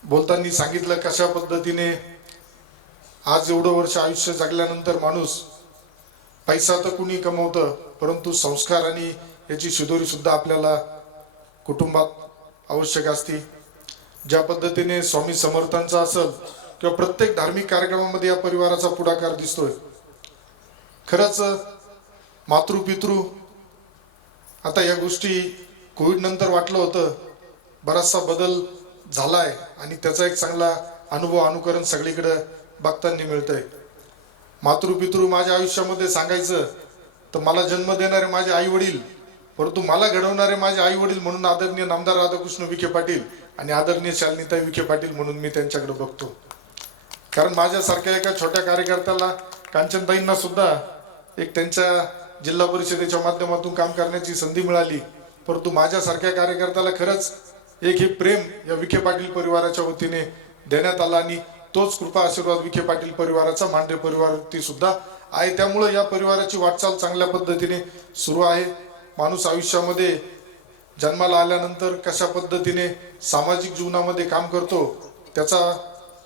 बोलताना सांगितलं कशा पद्धतीने आज एवढं वर्ष आयुष्य जगल्यानंतर माणूस पैसा तर कुणी कमवतं, परंतु संस्कार आणि याची शिदोरी सुद्धा आपल्याला कुटुंबात आवश्यक असते. ज्या पद्धतीने स्वामी समर्थांचा असेल किंवा प्रत्येक धार्मिक कार्यक्रमामध्ये या परिवाराचा पुढाकार दिसतोय. खरंच मातृपितृ, आता या गोष्टी कोविड नंतर वाटलं होतं, बराचसा बदल झालाय आणि त्याचा एक चांगला अनुभव अनुकरण सगळीकडे बघताना मिळतंय. मातृपितृ माझ्या आयुष्यामध्ये सांगायचं तर मला जन्म देणारे माझे आई वडील, परंतु मला घडवणारे माझे आई वडील म्हणून आदरणीय नामदार राधाकृष्ण विखे पाटील आणि आदरणीय शालिनीताई विखे पाटील म्हणून मी त्यांच्याकडे बघतो. कारण माझ्यासारख्या एका छोट्या कार्यकर्त्याला, कांचनताईंना सुद्धा एक त्यांच्या जिल्हा परिषदेच्या माध्यमातून काम करण्याची संधी मिळाली, परंतु माझ्यासारख्या कार्यकर्त्याला खरंच एक हे प्रेम या विखे पाटील परिवाराच्या वतीने देण्यात आला आणि तोच कृपा आशीर्वाद विखे पाटील परिवाराचा मांढरे परिवारावरती सुद्धा आहे. त्यामुळे या परिवाराची वाटचाल चांगल्या पद्धतीने सुरू आहे. माणूस आयुष्यामध्ये जन्माला आल्यानंतर कशा पद्धतीने सामाजिक जीवनामध्ये काम करतो त्याचा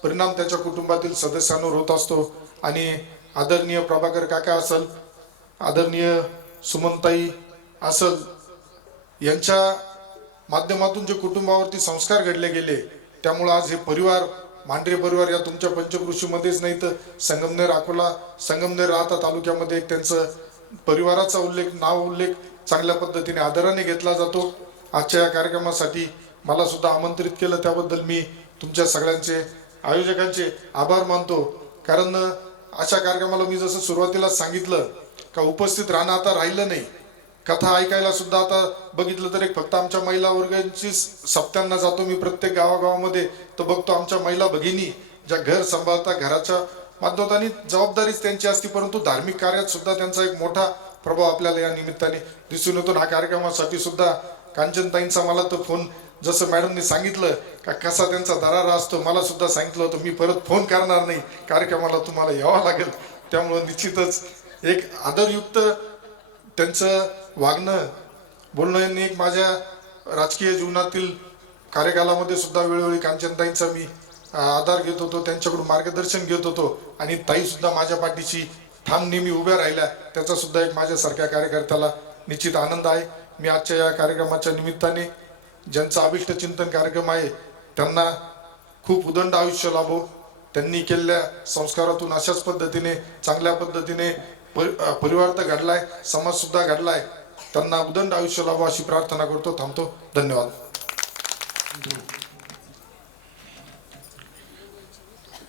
परिणाम त्याच्या कुटुंबातील सदस्यांवर होत असतो. आणि आदरणीय प्रभाकर काका असल, आदरणीय सुमनताई असल, यांच्या माध्यमातून जे कुटुंबावरती संस्कार घडले गेले, त्यामुळे आज हे परिवार, मांढरे परिवार या तुमच्या पंचकृषीमध्येच नाही तर संगमनेर, अकोला, संगमनेर राहता तालुक्यामध्ये एक त्यांचं परिवाराचा उल्लेख चांगल्या पद्धतीने आदराने घेतला जातो. आजच्या या कार्यक्रमासाठी मला सुद्धा आमंत्रित केलं त्याबद्दल मी तुमच्या सगळ्यांचे आयोजकांचे आभार मानतो. कारण अशा कार्यक्रमाला मी जसं सुरुवातीलाच सांगितलं का उपस्थित राहणं आता राहिलं नाही. कथा ऐकायला सुद्धा आता बघितलं तर एक फक्त आमच्या महिला वर्गांची सप्त्यांना जातो मी प्रत्येक गावागावामध्ये, तर बघतो आमच्या महिला भगिनी ज्या घर सांभाळता, घराच्या माध्यमातून जबाबदारीच त्यांची असते, परंतु धार्मिक कार्यात सुद्धा त्यांचा एक मोठा प्रभाव आपल्याला या निमित्ताने दिसून येतो. हा कार्यक्रमासाठी सुद्धा कांचनताईंचा मला तर फोन, जसं मॅडमने सांगितलं का कसा त्यांचा दरारा असतो, मला सुद्धा सांगितलं होतं मी परत फोन करणार नाही, कार्यक्रमाला तुम्हाला यावं लागेल. त्यामुळं निश्चितच एक आदरयुक्त त्यांचं वागणं बोलणं यांनी एक माझ्या राजकीय जीवनातील कार्यकालामध्ये सुद्धा वेळोवेळी कांचनताईंचा मी आधार घेत होतो, त्यांच्याकडून मार्गदर्शन घेत होतो आणि ताई सुद्धा माझ्या पाठीशी ठाम नेहमी उभ्या राहिल्या. त्याचा सुद्धा एक माझ्यासारख्या कार्यकर्त्याला निश्चित आनंद आहे. मी आजच्या या कार्यक्रमाच्या निमित्ताने ज्यांचा अभिष्ट चिंतन कार्यक्रम आहे त्यांना खूप उदंड आयुष्य लाभो. त्यांनी केलेल्या संस्कारातून अशाच पद्धतीने चांगल्या पद्धतीने परिवार तर घडलाय, समाज सुद्धा घडलाय. त्यांना उदंड आयुष्य लाभो अशी प्रार्थना करतो. थांबतो. धन्यवाद.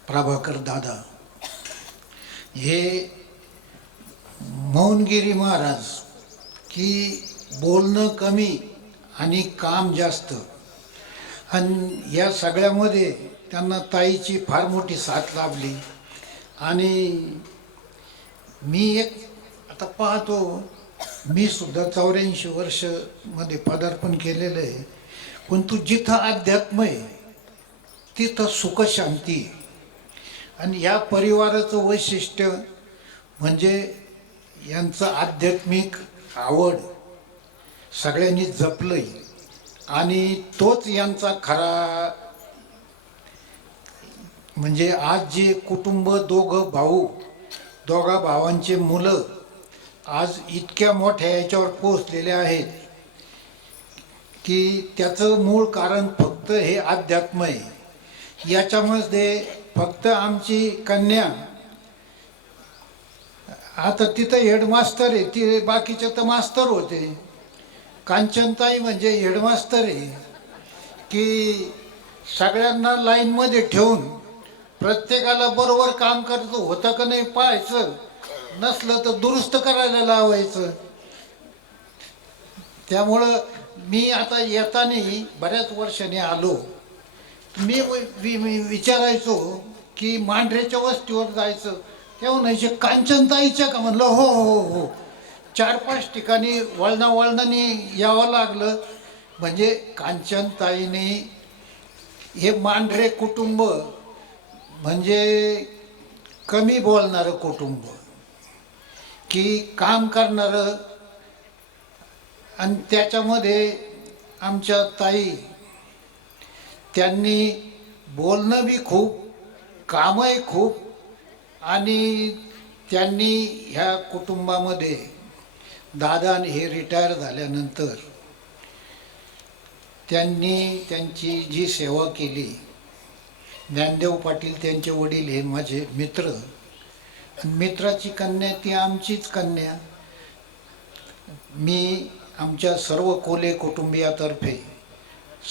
प्रभाकर दादा हे मौनगिरी महाराज की बोलणं कमी आणि काम जास्त, आणि या सगळ्यामध्ये त्यांना ताईची फार मोठी साथ लाभली. आणि मी एक आता पाहतो, मी सुद्धा 84 वर्षामध्ये पदार्पण केलेलं आहे, पण तू जिथं अध्यात्म आहे तिथं सुख शांती आहे. आणि या परिवाराचं वैशिष्ट्य म्हणजे यांचं आध्यात्मिक आवड सगळ्यांनी जपलंय आणि तोच यांचा खरा म्हणजे आज जे कुटुंब दोघा भावांचे मुलं आज इतक्या मोठ्या याच्यावर पोहोचलेले आहेत की त्याचं मूळ कारण फक्त हे अध्यात्म आहे. याच्यामध्ये फक्त आमची कन्या आता तिथं हेडमास्टर आहे, ती बाकीचे तर मास्तर होते. कांचनताई म्हणजे हेडमास्टर आहे की सगळ्यांना लाईनमध्ये ठेवून प्रत्येकाला बरोबर काम करतो, होतं का नाही पाहायचं, नसलं तर दुरुस्त करायला लावायचं. त्यामुळं मी आता येताना बऱ्याच वर्षांनी आलो, मी विचारायचो की मांढरेच्या वस्तीवर जायचं, तेव्हा म्हणायचे कांचनताईच्या का? म्हणलं हो हो हो. 4-5 ठिकाणी वळणाने यावं लागलं. म्हणजे कांचनताईने हे मांढरे कुटुंब म्हणजे कमी बोलणारं कुटुंब की काम करणारं, आणि त्याच्यामध्ये आमच्या ताई त्यांनी बोलणं बी खूप, कामही खूप, आणि त्यांनी ह्या कुटुंबामध्ये दादा हे रिटायर झाल्यानंतर त्यांनी त्यांची जी सेवा केली. ज्ञानदेव पाटील त्यांचे वडील हे माझे मित्र, आणि मित्राची कन्या ती आमचीच कन्या. मी आमच्या सर्व कोले कुटुंबियातर्फे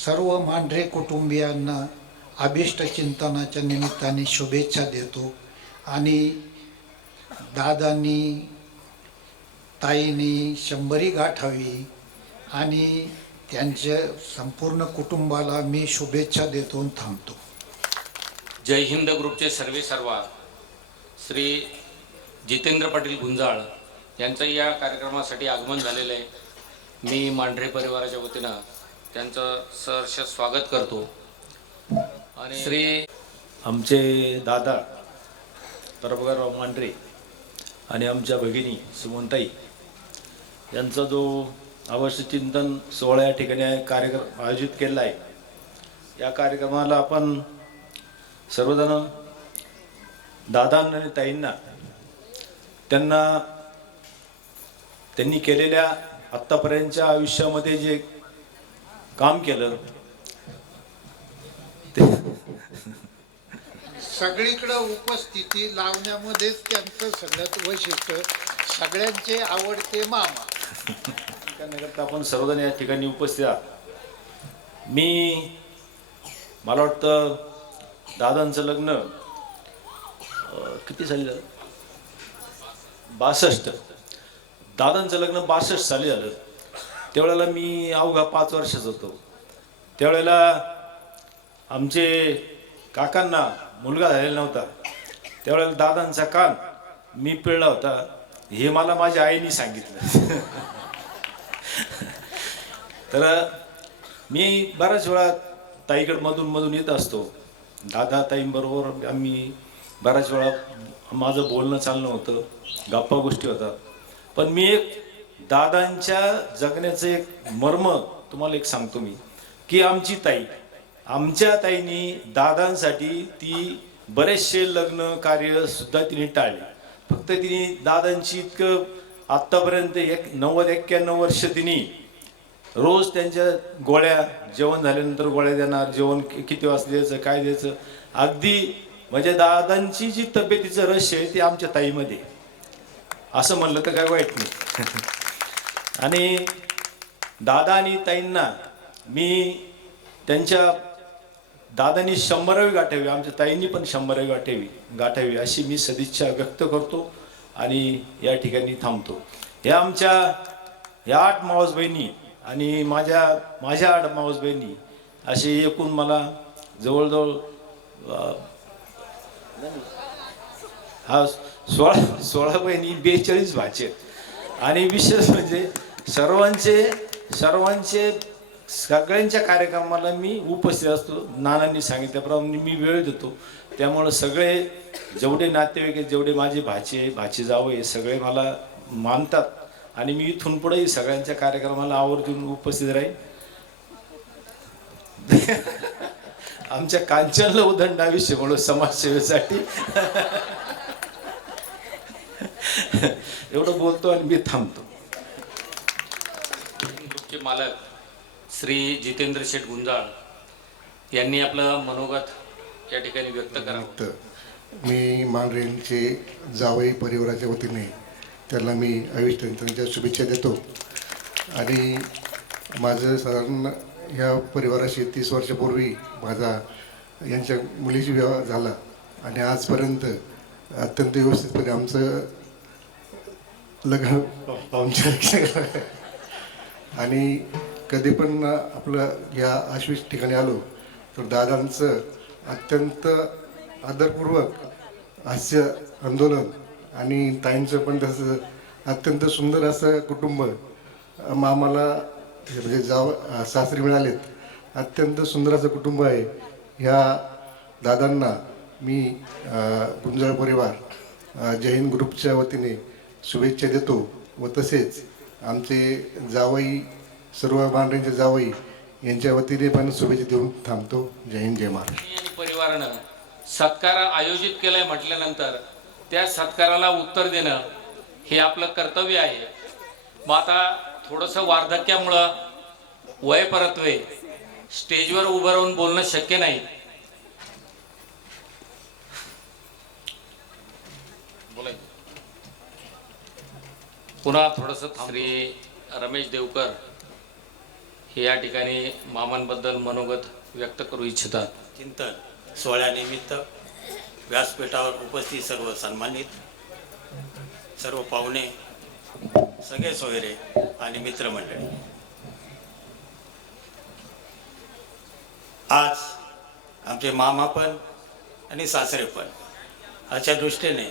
सर्व मांढरे कुटुंबियांना अभिष्ट चिंतनाच्या निमित्ताने शुभेच्छा देतो. आणि दादांनी ताईंनी 100 गाठावी आणि त्यांच्या संपूर्ण कुटुंबाला मी शुभेच्छा देतो आणि थांबतो. जय हिंद ग्रुपचे सर्वा श्री जितेंद्र पाटील गुंजाळ यांचं या कार्यक्रमासाठी आगमन झालेलं आहे. मी मांढरे परिवाराच्या वतीनं त्यांचं सहर्ष स्वागत करतो. आणि श्री आमचे दादा प्रभाकरराव मांढरे आणि आमच्या भगिनी सुमनताई यांचा जो अवश्य चिंतन सोहळा या ठिकाणी कार्यक्रम आयोजित केला आहे. या कार्यक्रमाला आपण सर्वजण दादांना आणि ताईंना त्यांनी केलेल्या आत्तापर्यंतच्या आयुष्यामध्ये जे काम केलं ते सगळीकडं उपस्थिती लावण्यामध्येच त्यांचं सगळ्यात वैशिष्ट्य. सगळ्यांचे आवडते मामा. करण्याकरता आपण सर्वजण या ठिकाणी उपस्थित आहात. मला वाटतं दादांचं लग्न किती साली झालं? 62. दादांचं लग्न 62 साली झालं. त्यावेळेला मी अवघा 5 वर्षाचा होतो. त्यावेळेला आमचे काकांना मुलगा झालेला नव्हता. त्यावेळेला दादांचा कान मी पिळला होता हे मला माझ्या आईने सांगितलं. तर मी बऱ्याच वेळा ताईकडे मधून येत असतो. दादा ताईंबरोबर आम्ही बऱ्याच वेळा माझं बोलणं चालणं होतं, गप्पा गोष्टी होतात. पण मी एक दादांच्या जगण्याचं एक मर्म तुम्हाला एक सांगतो मी, की आमच्या ताईनी दादांसाठी ती बरेचसे लग्न कार्य सुद्धा तिने टाळले. फक्त तिने दादांची इतकं आत्तापर्यंत 90-91 वर्ष तिने रोज त्यांच्या गोळ्या, जेवण झाल्यानंतर गोळ्या देणार, जेवण किती वाजता द्यायचं, काय द्यायचं, अगदी म्हणजे दादांची जी तब्येतीचं रहस्य आहे ते आमच्या ताईमध्ये, असं म्हणलं तर काय वाईट नाही. आणि दादा आणि ताईंना मी त्यांच्या दादांनी 100वी गाठावी, आमच्या ताईंनी पण 100वी गाठावी अशी मी सदिच्छा व्यक्त करतो आणि या ठिकाणी थांबतो. या आमच्या 8 मावस बहिणी आणि माझ्या 8 मावस बहिणी असे एकूण मला जवळजवळ 16 बहिणी, 42 भाचे. आणि विशेष म्हणजे सर्वांचे सगळ्यांच्या कार्यक्रमाला मी उपस्थित असतो. नानांनी सांगितल्याप्रमाणे मी वेळ देतो. त्यामुळं सगळे जेवढे नातेवाईक आहेत, जेवढे माझे भाचे जावई सगळे मला मानतात आणि मी इथून पुढेही सगळ्यांच्या कार्यक्रमाला आवर्जून उपस्थित राहील. आमच्या कांचनला उदंडाविषयी म्हणून समाजसेवेसाठी एवढं बोलतो आणि मी थांबतो. ग्रुपचे मालक श्री जितेंद्र शेठ गुंजाळ यांनी आपलं मनोगत या ठिकाणी व्यक्त करावं. मी मांढरेंचे जावई परिवाराच्या वतीने त्यांना मी आयुष्यांच्या शुभेच्छा देतो. आणि माझं साधारण ह्या परिवाराशी 30 वर्षापूर्वी यांच्या मुलीशी विवाह झाला आणि आजपर्यंत अत्यंत व्यवस्थितपणे आमचं लग्न पाहुणचार आणि कधी पण आपलं या आश्विष ठिकाणी आलो तर दादांचं अत्यंत आदरपूर्वक हास्य आंदोलन आणि ताईंचं पण तसं अत्यंत सुंदर असं कुटुंब आम्हाला म्हणजे सासरी मिळालेत. अत्यंत सुंदर असं कुटुंब आहे. ह्या दादांना मी गुंजाळ परिवार जय हिंद ग्रुपच्या वतीने शुभेच्छा देतो व तसेच आमचे जावई, सर्व मांढरेंचे जावई यांच्या वतीने पण शुभेच्छा देऊन थांबतो. जय हिंद, जय महाराष्ट्र. परिवारानं सत्कार आयोजित केलाय म्हटल्यानंतर त्या सत्काराला उत्तर देणं हे आपलं कर्तव्य आहे. मग आता थोडंसं वार्धक्यामुळं वय परत्वे स्टेजवर उभं राहून बोलणं शक्य नाही. पुन्हा थोडंसं श्री रमेश देवकर हे या ठिकाणी मामांबद्दल मनोगत व्यक्त करू इच्छितात. चिंतन सोहळ्यानिमित्त व्यासपीठावर उपस्थित सर्व सन्मानित, सर्व पाहुणे, सगळे सोयरे आणि मित्रमंडळी, आज आमचे मामा पण आणि सासरे पण अशा दृष्टीने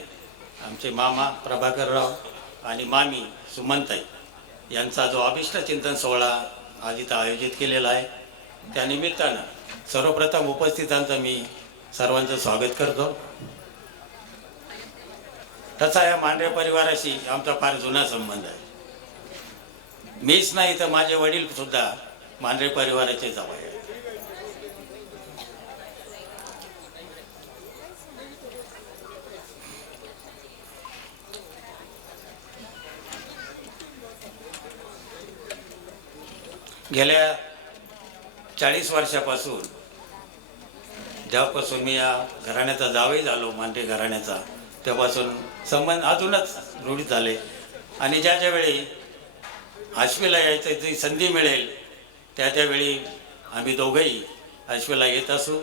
आमचे मामा प्रभाकरराव आणि मामी सुमनताई यांचा जो अभिष्ट चिंतन सोहळा आज इथं आयोजित केलेला आहे, त्यानिमित्तानं सर्वप्रथम उपस्थितांचं मी सर्वांचं स्वागत करतो. तसा या मांढरे परिवाराशी आमचा फार जुना संबंध आहे. मीच नाही तर माझे वडील सुद्धा मांढरे परिवाराचे जावई आहेत. गेल्या 40 वर्षापासून जेव्हापासून मी या घराण्याचा जावई झालो, मांढरे घराण्याचा, तेव्हापासून संबंध अजूनच रूढीत झाले. आणि ज्या ज्यावेळी आश्वीला यायचं जी संधी मिळेल त्यावेळी आम्ही दोघंही आश्वीला येत असू.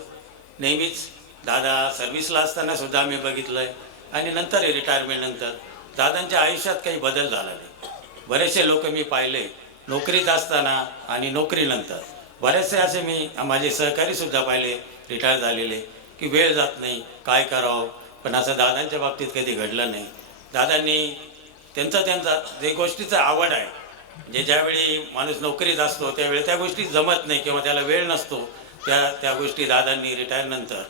नेहमीच दादा सर्व्हिसला असताना सुद्धा आम्ही बघितलं आहे आणि नंतर रिटायरमेंटनंतर दादांच्या आयुष्यात काही बदल झाला नाही. बरेचसे लोक मी पाहिले नोकरीत असताना आणि नोकरीनंतर, बरेचसे असे मी माझे सहकारीसुद्धा पाहिले रिटायर झालेले की वेळ जात नाही, काय करावं. पण असं दादांच्या बाबतीत कधी घडलं नाही. दादांनी त्यांचा जे गोष्टीचं आवड आहे, म्हणजे ज्यावेळी माणूस नोकरीत असतो त्यावेळी त्या गोष्टी जमत नाही किंवा त्याला वेळ नसतो, त्या गोष्टी दादांनी रिटायरनंतर,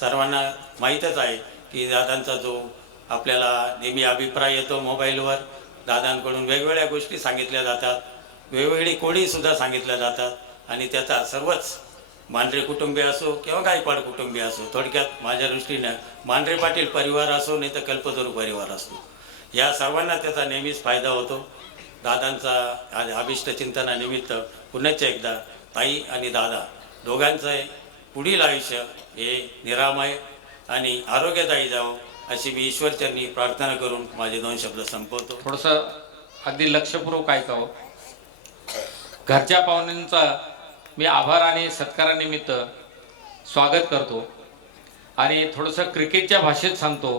सर्वांना माहीतच आहे की दादांचा जो आपल्याला नेहमी अभिप्राय येतो मोबाईलवर, दादांकडून वेगवेगळ्या गोष्टी सांगितल्या जातात, वेगवेगळी कोडीसुद्धा सांगितल्या जातात आणि त्याचा सर्वच मांढरे कुटुंबीय असो किंवा गायकवाड कुटुंबीय असो, थोडक्यात माझ्या दृष्टीनं मांढरे पाटील परिवार असो नाही तर कल्पतरू परिवार असो, या सर्वांना त्याचा नेहमीच फायदा होतो. दादांचा अभिष्ट चिंतनानिमित्त पुन्हा एकदा ताई आणि दादा दोघांचं पुढील आयुष्य हे निरामय आणि आरोग्यदायी जावं अशी मी ईश्वरचरणी प्रार्थना करून माझे 2 शब्द संपवतो. थोडंसं अगदी लक्षपूर्वक ऐकावं. घरच्या पाहुण्यांचा मी आभार आणि सत्कारानिमित्त स्वागत करतो आणि थोडंसं क्रिकेटच्या भाषेत सांगतो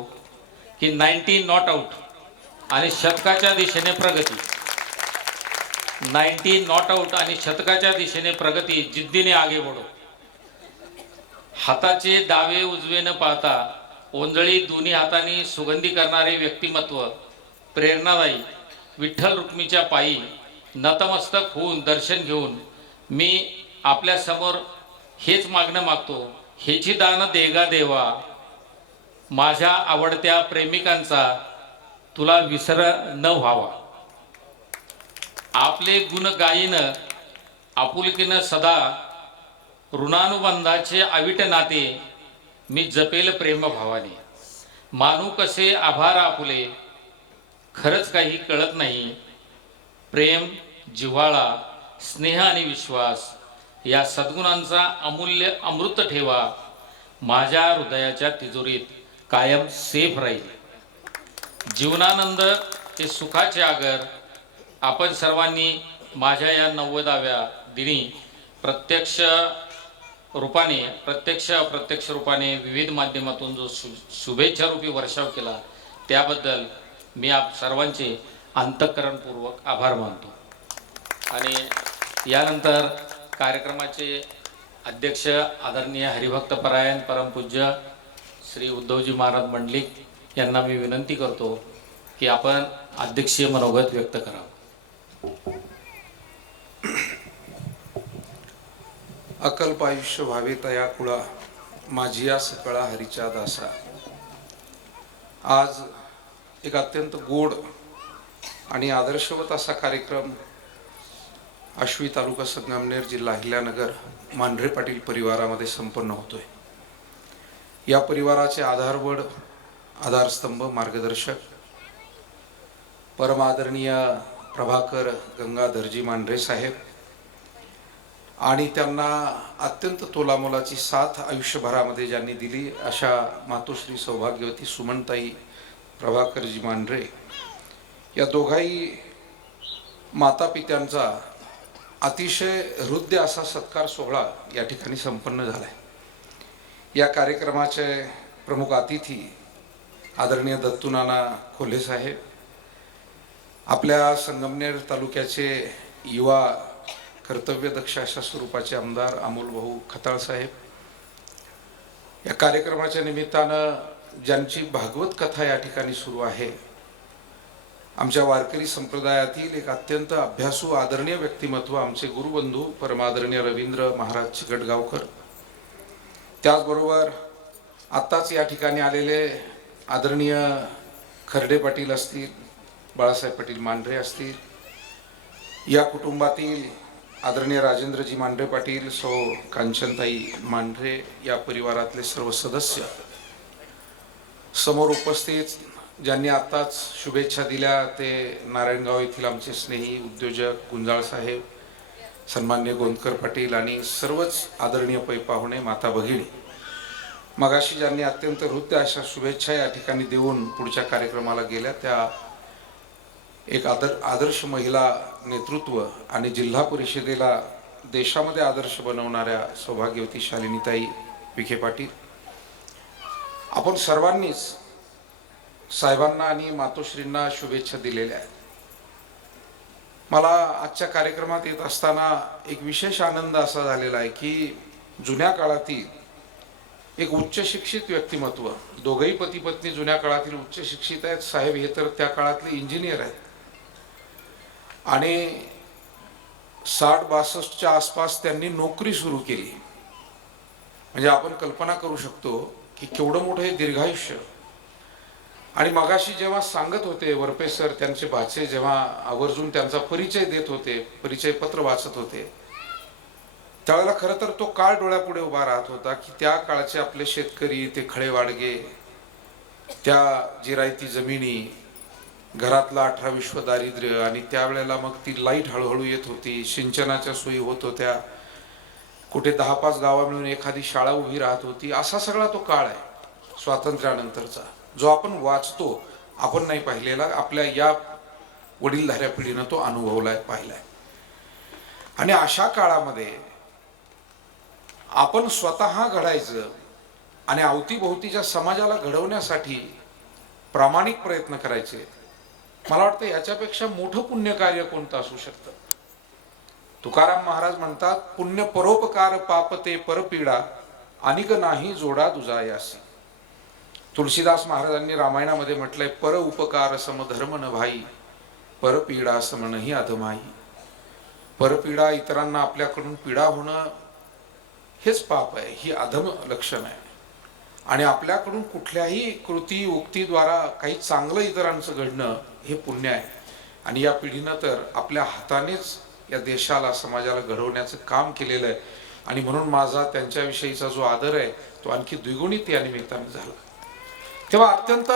की 90 नॉट आऊट आणि शतकाच्या दिशेने प्रगती. 90 नॉट आऊट आणि शतकाच्या दिशेने प्रगती, जिद्दीने आगे बढो. हाताचे डावे उजवे न पाहता ओंजळी दोन्ही हातांनी सुगंधी करणारे व्यक्तिमत्व, प्रेरणादायी विठ्ठल रुक्मीच्या पायी नतमस्तक होऊन दर्शन घेऊन मी आपल्या समोर हेच मागणं मागतो, हेची दान देगा देवा, माझ्या आवडत्या प्रेमिकांचा तुला विसर न व्हावा. आपले गुण गायीन आपुलकीनं सदा, ऋणानुबंधाचे अविट नाते मी जपेल प्रेम भावाने. मानू कसे आभार आपुले, खरंच काही कळत नाही. प्रेम, जिव्हाळा, स्नेह आणि विश्वास या सद्गुणांचा अमूल्य अमृत ठेवा माझ्या हृदयाच्या तिजोरीत कायम सेफ राहील. जीवनानंद हे सुखाचे आगर आपण सर्वांनी माझ्या या 90व्या दिनी प्रत्यक्ष अप्रत्यक्ष रूपाने विविध माध्यमातून जो शुभेच्छा रूपी वर्षाव केला त्याबद्दल मी आप सर्वांचे अंतःकरणपूर्वक आभार मानतो. आणि यानंतर कार्यक्रमाचे अध्यक्ष आदरणीय हरिभक्तपरायण परमपूज्य श्री उद्धवजी महाराज मंडलिक यांना मी विनंती करतो की आपण अध्यक्षीय मनोगत व्यक्त करावं. अकल्प आयुष्य व्हावे तया कुळा, माझी या सकळा हरीच्या दासा. आज एक अत्यंत गोड आणि आदर्शवत असा कार्यक्रम आश्वी तालुका संगमनेर जिल्हा अहिल्यानगर मांढरे पाटील परिवारामध्ये संपन्न होतोय. या परिवाराचे आधारवड, आधारस्तंभ, मार्गदर्शक परमादरणीय प्रभाकर गंगाधरजी मांढरे साहेब आणि त्यांना अत्यंत तोलामोलाची साथ आयुष्यभरामध्ये ज्यांनी दिली अशा मातोश्री सौभाग्यवती सुमनताई प्रभाकरजी मांढरे, या दोघाही माता पित्यांचा अतिशय हृदय असा सत्कार सोहळा या ठिकाणी संपन्न झालाय. या कार्यक्रमाचे प्रमुख अतिथी आदरणीय दत्तूनाना खोले साहेब, आपल्या संगमनेर तालुक्याचे युवा कर्तव्यदक्ष अशा स्वरूपाचे आमदार अमोल भाऊ खताळ साहेब, या कार्यक्रमाच्या निमित्तानं ज्यांची भागवत कथा या ठिकाणी सुरू आहे, आमच्या वारकरी संप्रदायातील एक अत्यंत अभ्यासू आदरणीय व्यक्तिमत्व आमचे गुरुबंधू परमादरणीय रवींद्र महाराज चिकटगावकर, त्याचबरोबर आत्ताच या ठिकाणी आलेले आदरणीय खर्डे पाटील असतील, बाळासाहेब पाटील मांढरे असतील, या कुटुंबातील आदरणीय राजेंद्रजी मांढरे पाटील, सौ कांचनताई मांढरे, या परिवारातले सर्व सदस्य, समोर उपस्थित ज्यांनी आत्ताच शुभेच्छा दिल्या ते नारायणगाव येथील आमचे स्नेही उद्योजक गुंजाळ साहेब, सन्मान्य गोंदकर पाटील आणि सर्वच आदरणीय पै पाहुणे, माता भगिनी, मगाशी ज्यांनी अत्यंत हृदय अशा शुभेच्छा या ठिकाणी देऊन पुढच्या कार्यक्रमाला गेल्या, त्या एक आदर्श महिला नेतृत्व आणि जिल्हा परिषदेला देशामध्ये आदर्श बनवणाऱ्या सौभाग्यवती शालिनीताई विखे पाटील, आपण सर्वांनीच साहेबांना आणि मातोश्रींना शुभेच्छा दिलेल्या आहेत. मला आजच्या कार्यक्रमात येत असताना एक विशेष आनंद असा झालेला आहे की जुन्या काळातील एक उच्च शिक्षित व्यक्तिमत्व, दोघंही पती पत्नी जुन्या काळातील उच्च शिक्षित आहेत. साहेब हे तर त्या काळातले इंजिनियर आहेत आणि 60-62च्या आसपास त्यांनी नोकरी सुरू केली. म्हणजे आपण कल्पना करू शकतो की केवढं मोठं हे दीर्घायुष्य. आणि मगाशी जेव्हा सांगत होते वरपे सर, त्यांचे भाचे जेव्हा आवर्जून त्यांचा परिचय देत होते, परिचय पत्र वाचत होते, त्यावेळेला खरं तर तो काळ डोळ्यापुढे उभा राहत होता की त्या काळचे आपले शेतकरी, ते खळेवाडगे, त्या जिरायती जमिनी, घरातला 18 विश्व दारिद्र्य, आणि त्यावेळेला मग ती लाईट हळूहळू येत होती, सिंचनाच्या सोयी होत होत्या, कुठे 10-5 गावा मिळून एखादी शाळा उभी राहत होती. असा सगळा तो काळ आहे स्वातंत्र्यानंतरचा, जो आपण वाचतो, आपण नाही पाहिलेला, आपल्या या वडीलधाऱ्या पिढीनं तो अनुभवलाय, पाहिलाय. आणि अशा काळामध्ये आपण स्वतः घडायचं आणि अवतीभोवतीच्या समाजाला घडवण्यासाठी प्रामाणिक प्रयत्न करायचे. मला वाटतं याच्यापेक्षा मोठं पुण्यकार्य कोणतं असू शकतं. तुकाराम महाराज म्हणतात, पुण्य परोपकार पापते परपीडा अनिक नाही जोडा दुजायासी. तुलसीदास महाराजांनी रामायणामध्ये म्हटलंय, पर उपकार समधर्म न भाई, परपीडा समनही अधमाई. परपीडा, इतरांना आपल्याकडून पीडा होणं, हेच पाप आहे, ही अधम लक्षण आहे. आणि आपल्याकडून कुठल्याही कृती उक्तीद्वारा काही चांगलं इतरांचं घडणं हे पुण्य आहे. आणि या पिढीनं तर आपल्या हातानेच या देशाला, समाजाला घडवण्याचं काम केलेलं आहे. आणि म्हणून माझा त्यांच्याविषयीचा जो आदर आहे तो आणखी द्विगुणित या निमित्ताने झाला. तेव्हा अत्यंत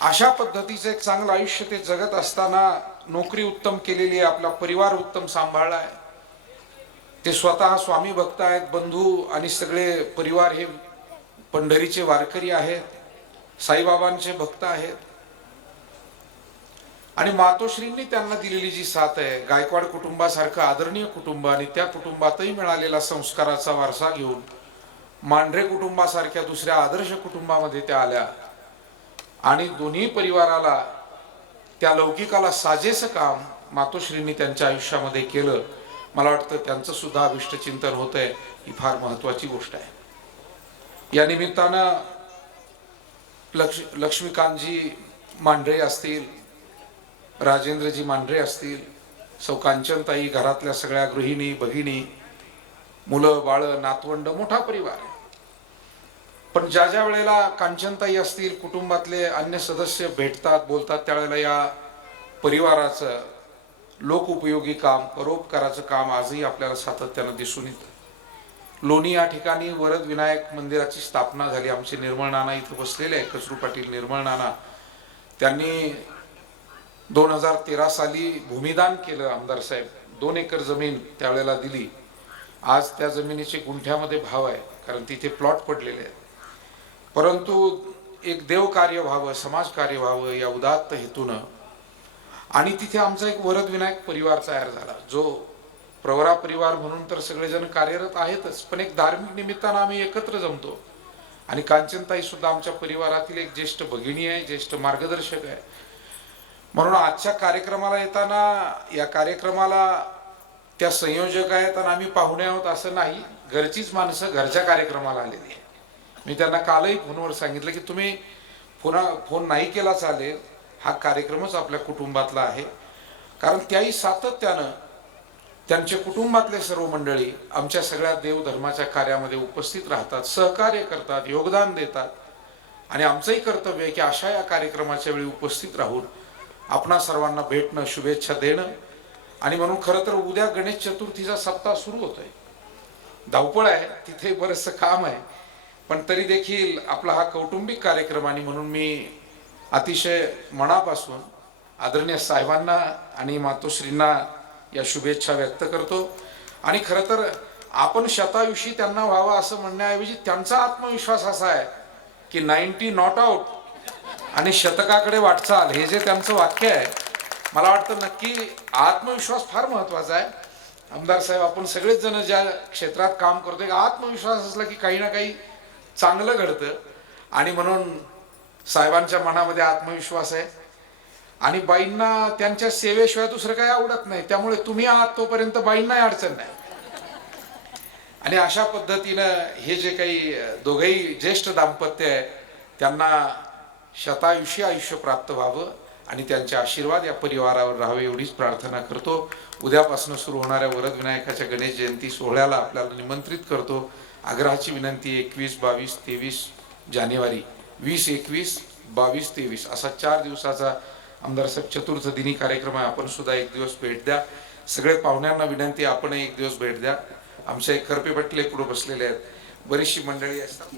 अशा पद्धतीचं एक चांगलं आयुष्य ते जगत असताना नोकरी उत्तम केलेली आहे, आपला परिवार उत्तम सांभाळला आहे, ते स्वतः स्वामी भक्त आहेत, बंधू आणि सगळे परिवार हे पंढरीचे वारकरी आहेत, साईबाबांचे भक्त आहेत. आणि मातोश्रींनी त्यांना दिलेली जी साथ आहे, गायकवाड कुटुंबासारखं आदरणीय कुटुंब आणि त्या कुटुंबातही मिळालेला संस्काराचा वारसा घेऊन मांढरे कुटुंबासारख्या दुसऱ्या आदर्श कुटुंबामध्ये त्या आल्या आणि दोन्ही परिवाराला, त्या लौकिकाला साजेसं काम मातोश्रींनी त्यांच्या आयुष्यामध्ये केलं. मला वाटतं त्यांचं सुद्धा अभिष्ट चिंतन होत आहे, ही फार महत्वाची गोष्ट आहे. या निमित्तानं लक्ष्मीकांतजी मांढरे असतील, राजेंद्रजी मांढरे असतील, सौ कांचनताई, घरातल्या सगळ्या गृहिणी, भगिनी, मुलं बाळ, नातवंड, मोठा परिवार. पण ज्या ज्या वेळेला कांचनताई असतील, कुटुंबातले अन्य सदस्य भेटतात, बोलतात, त्यावेळेला या परिवाराचं लोकउपयोगी काम, परोपकाराचं काम आजही आपल्याला सातत्यानं दिसून येतं. लोणी या ठिकाणी वरद विनायक मंदिराची स्थापना झाली. आमचे निर्मळ नाना इथं बसलेले आहे, कचरू पाटील निर्मळ नाना. त्यांनी 2013 साली भूमिदान केलं. आमदार साहेब 2 एकर जमीन त्यावेळेला दिली. आज त्या जमिनीचे गुंठ्यामध्ये भाव आहे, कारण तिथे प्लॉट पडलेले आहेत. परंतु एक देवकार्य व्हावं, समाजकार्य व्हावं या उदात्त हेतूनं, आणि तिथे आमचा एक वरद विनायक परिवार तयार झाला, जो प्रवरा परिवार म्हणून तर सगळेजण कार्यरत आहेतच, पण एक धार्मिक निमित्तानं आम्ही एकत्र जमतो. आणि कांचनताई सुद्धा आमच्या परिवारातील एक ज्येष्ठ भगिनी आहे, ज्येष्ठ मार्गदर्शक आहे. म्हणून आजच्या कार्यक्रमाला येताना, या कार्यक्रमाला त्या संयोजक आहेत आणि आम्ही पाहुणे आहोत असं नाही, घरचीच माणसं घरच्या कार्यक्रमाला आलेली आहे. मी त्यांना कालही फोनवर सांगितलं की तुम्ही फोन नाही केला चालेल, हा कार्यक्रमच आपल्या कुटुंबातला आहे. कारण त्याही सातत्यानं त्यांच्या कुटुंबातले सर्व मंडळी आमच्या सगळ्या देवधर्माच्या कार्यामध्ये उपस्थित राहतात, सहकार्य करतात, योगदान देतात. आणि आमचंही कर्तव्य आहे की अशा या कार्यक्रमाच्या वेळी उपस्थित राहून आपणा सर्वांना भेटणं, शुभेच्छा देणं. आणि म्हणून खरं तर उद्या गणेश चतुर्थीचा सप्ताह सुरू होतोय. धावपळ आहे, तिथे बरंचसं काम आहे, पण तरी देखील आपला हा कौटुंबिक कार्यक्रम, आणि म्हणून मी अतिशय मनापासून आदरणीय साहेबांना आणि मातोश्रींना या शुभेच्छा व्यक्त करतो. आणि खरं तर आपण शतायुषी त्यांना व्हावं असं म्हणण्याऐवजी त्यांचा आत्मविश्वास असा आहे की 90 नॉट आउट आणि शतकाकडे वाटचाल, हे जे त्यांचं वाक्य आहे, मला वाटतं नक्की आत्मविश्वास फार महत्वाचा आहे. आमदार साहेब, आपण सगळेच जण ज्या क्षेत्रात काम करतोय, आत्मविश्वास असला की काही ना काही चांगलं घडतं. आणि म्हणून साहेबांच्या मनामध्ये आत्मविश्वास आहे. आणि बाईंना त्यांच्या सेवेशिवाय दुसरं काही आवडत नाही, त्यामुळे तुम्ही आहात तोपर्यंत बाईंनाही अडचण नाही. आणि अशा पद्धतीनं हे जे काही दोघेही ज्येष्ठ दाम्पत्य आहे त्यांना शतायुषी आयुष्य प्राप्त व्हावं आणि त्यांचे आशीर्वाद या परिवारावर राहावे एवढीच प्रार्थना करतो. उद्यापासून सुरू होणाऱ्या वरद विनायकाच्या गणेश जयंती सोहळ्याला आपल्याला निमंत्रित करतो. आग्रहाची विनंती 21, 22, 23 जानेवारी, 20, 21, 22, 23 असा 4 दिवसाचा आमदार साहेब चतुर्थ दिनी कार्यक्रम आहे. आपण सुद्धा एक दिवस भेट द्या. सगळे पाहुण्यांना विनंती, आपण एक दिवस भेट द्या. आमच्या एक करपे पटले पुढे बसलेले आहेत, बरीचशी मंडळी असतात.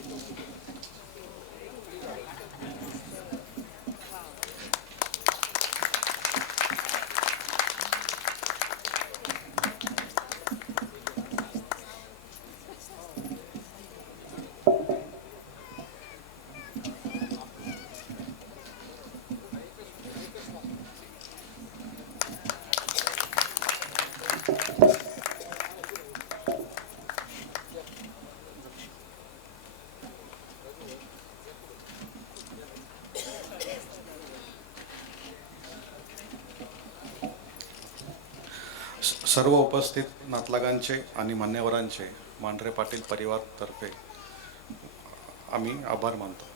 सर्व उपस्थित नातलगांचे आणि मान्यवरांचे मांढरे पाटील परिवारतर्फे आम्ही आभार मानतो.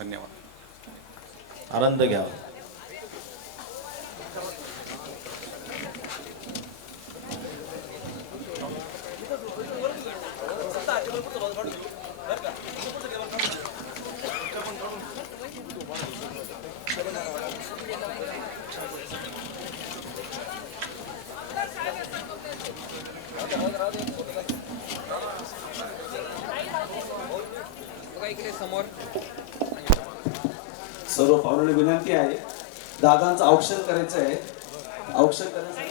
धन्यवाद. आनंद घ्या. सर्व पाहुण्यांना विनंती आहे, दादांचं औक्षण करायचं आहे. औक्षण करायचं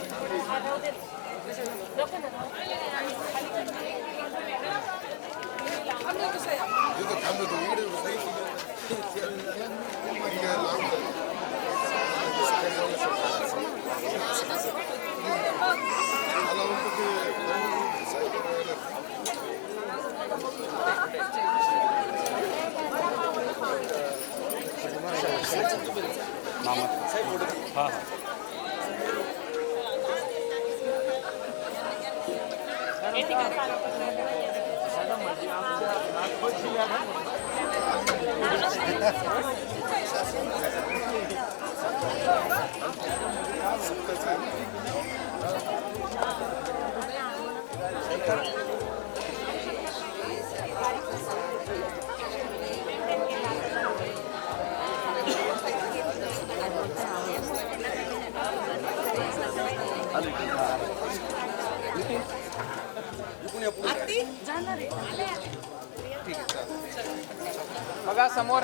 बघा समोर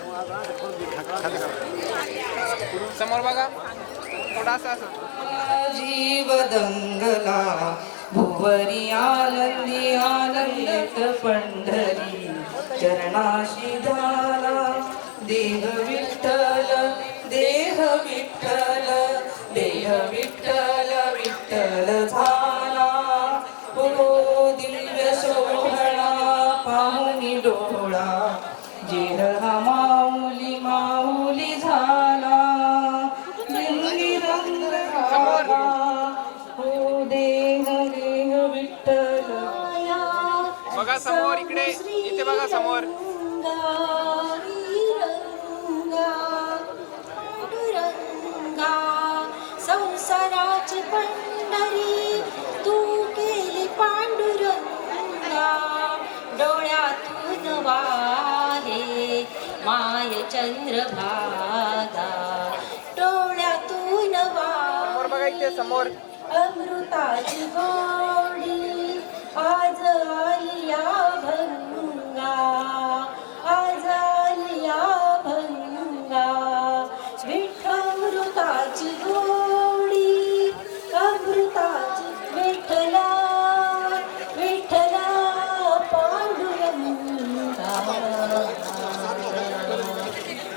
समोर बघा थोडासा जीव दंगला भुवरी आनंदी आनंदित पंढरी चरणाशी झाला देह विठ्ठल देह विठ्ठल देह विठ्ठल विठ्ठल झाला. हो दिव्य सोहळा पाहुनी डोळा जेह हा माऊली माऊली झाला. लिंगी रंग हो देह देह विठ्ठल. बघा समोर इकडे इथे बघा समोर संसाराची पंढरी तू केली पांडुरंगा. डोळ्यातून वाहे माय चंद्रभागा. डोळ्यातून वाहे समोर अमृताची गोडी आज आलिया भंगा. आज आलिया भंगा. विठ्ठमृताची गोडी अमृताची विठ्ठला विठ्ठला पांडुरंगा.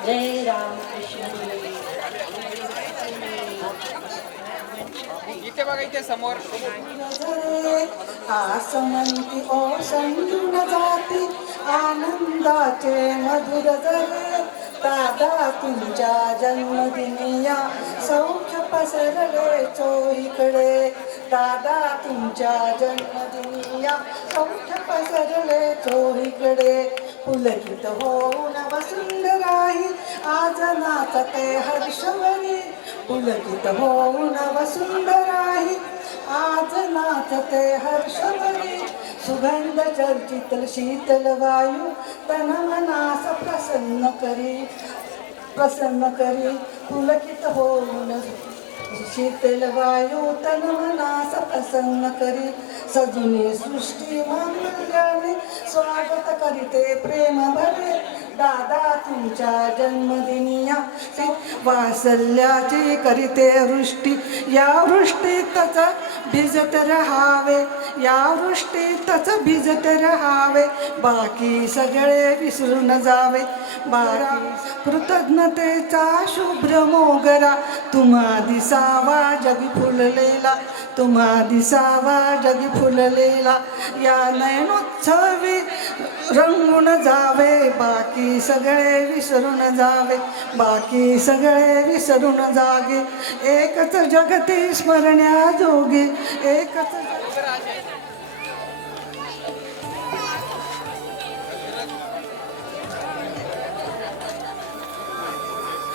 जय रामकृष्ण. इथे समोर. आसमंती ओसंडून जाती आनंदाचे मधुर जरे दादा तुमच्या जन्मदिनिया सौख्य पसरले चोहीकडे दादा तुमच्या जन्मदिनिया सौख्य पसरले चोहीकडे पुलकित होऊन वसुंधराही आज नाचते हर्षवरी पुलकित होऊन वसुंधराही आज नाचते हर्षवरी सुगंध चर्चित शीतल वायू तन मनास प्रसन्न करी पुलकित होऊन शीतल वायू तन मनास प्रसन्न करी सजुनी सृष्टी मांगल्याने स्वागत करीते प्रेम भरे दादा तुमच्या जन्मदिनिया वासल्याची करीते वृष्टी या वृष्टीतच भिजत रहावे या वृष्टीतच भिजत रहावे बाकी सगळे विसरून जावे बाकी कृतज्ञतेचा शुभ्र मोगरा तुम्हा दिसावा जगी फुललेला तुम्हा दिसावा जगी फुललेला या नयनोत्सवी रंगून जावे बाकी सगळे विसरून जावे बाकी सगळे विसरून जागे एकच जगती स्मरण्याजोगे एकच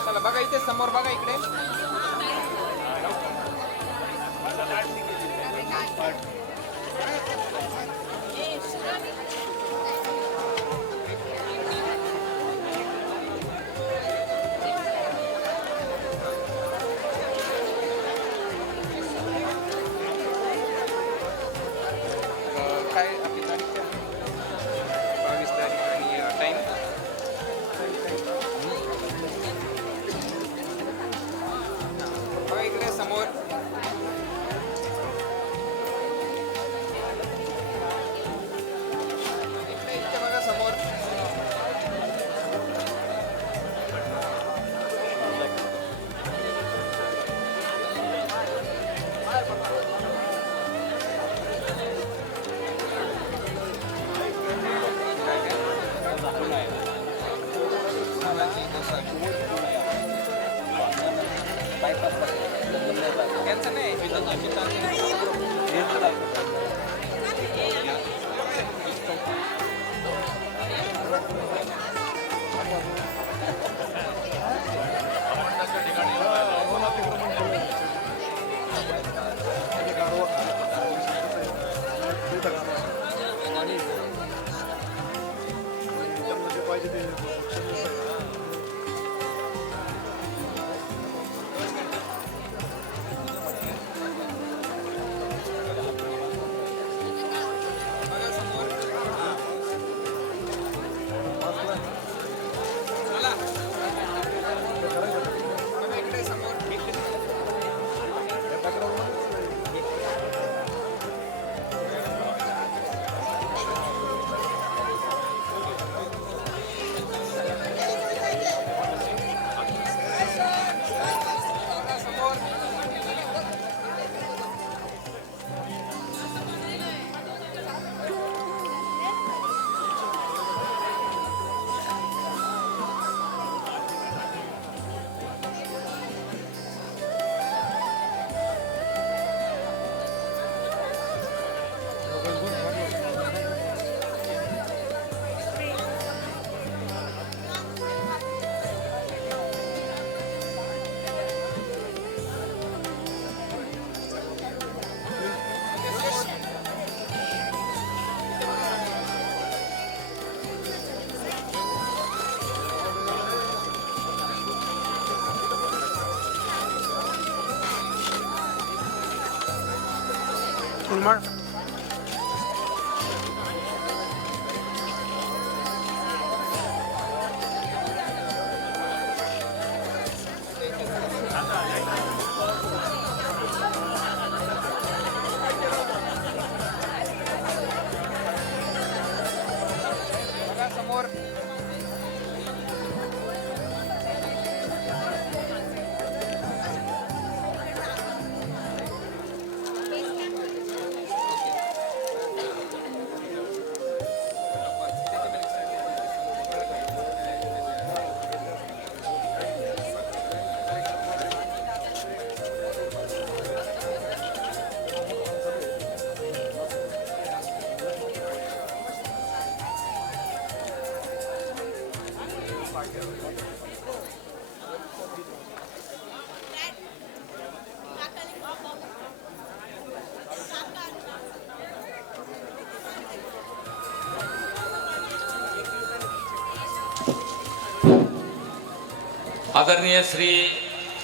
चला बघा इथे समोर बघा इकडे. काय आपली तारीख 22 तारीख आणि टाइम बघा इकडे समोर. इथे बघा समोर. यांचं नाही आदरणीय श्री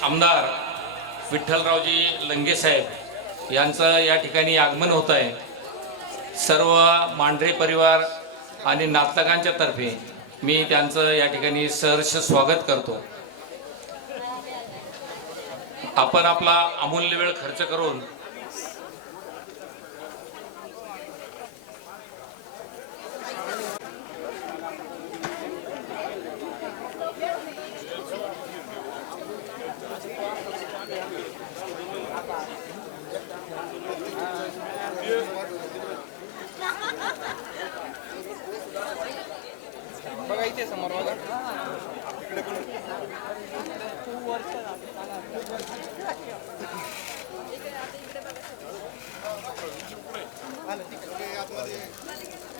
आमदार विठ्ठलरावजी लंगे साहेब यांचं या ठिकाणी आगमन होत आहे. सर्व मांढरे परिवार आणि नातलगांच्या तर्फे मी त्यांचं या ठिकाणी सहर्ष स्वागत करतो. आपण आपला अमूल्य वेळ खर्च करून बघा इथे समोर बघा.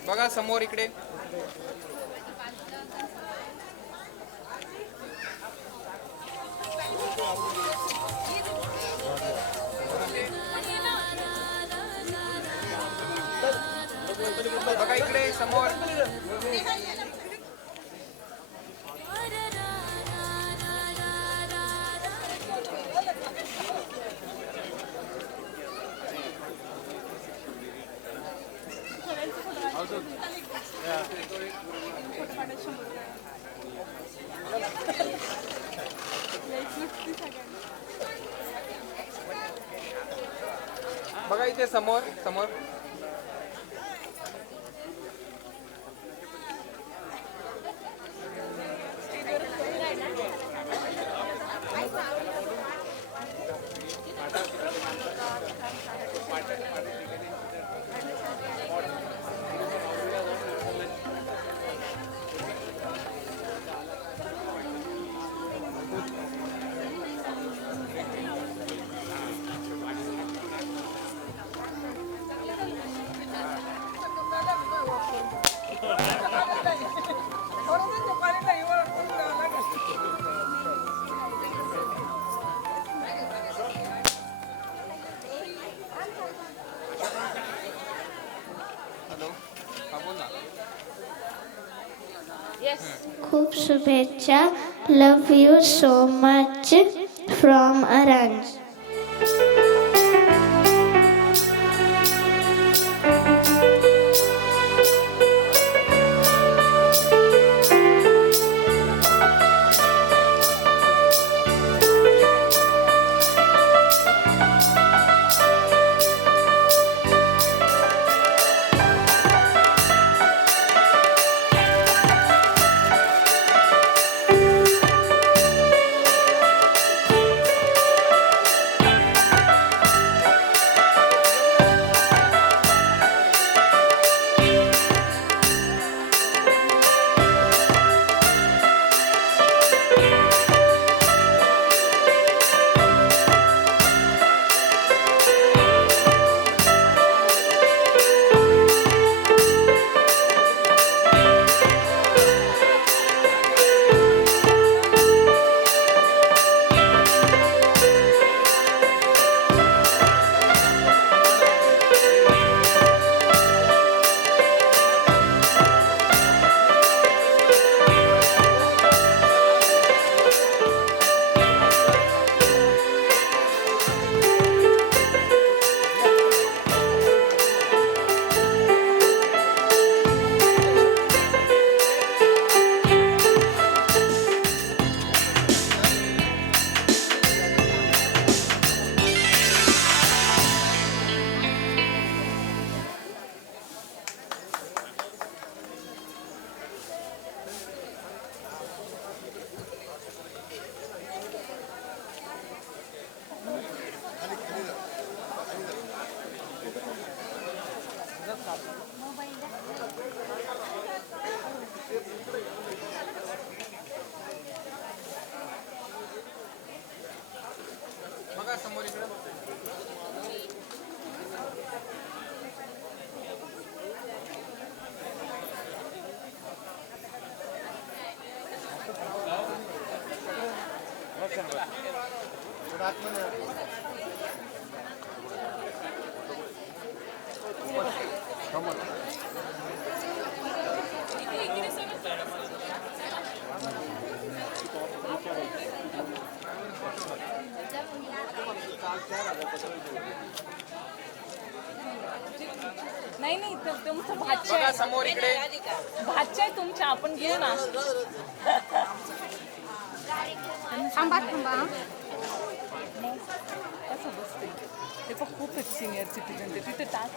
बघा समोर इकडे. बघा इकडे समोर. बघा इथे समोर समोर. खूप शुभेच्छा. लव यू सो मच फ्रॉम अरांज. बघा समोर इकडे. नाही नाही तुमचं भाच्य आहे समोर इकडे भाच्य आहे तुमच्या आपण घेऊ ना थांबा थांबा कसं बसते ते पण खूपच सिनियर सिटीजन ते तिथे टाक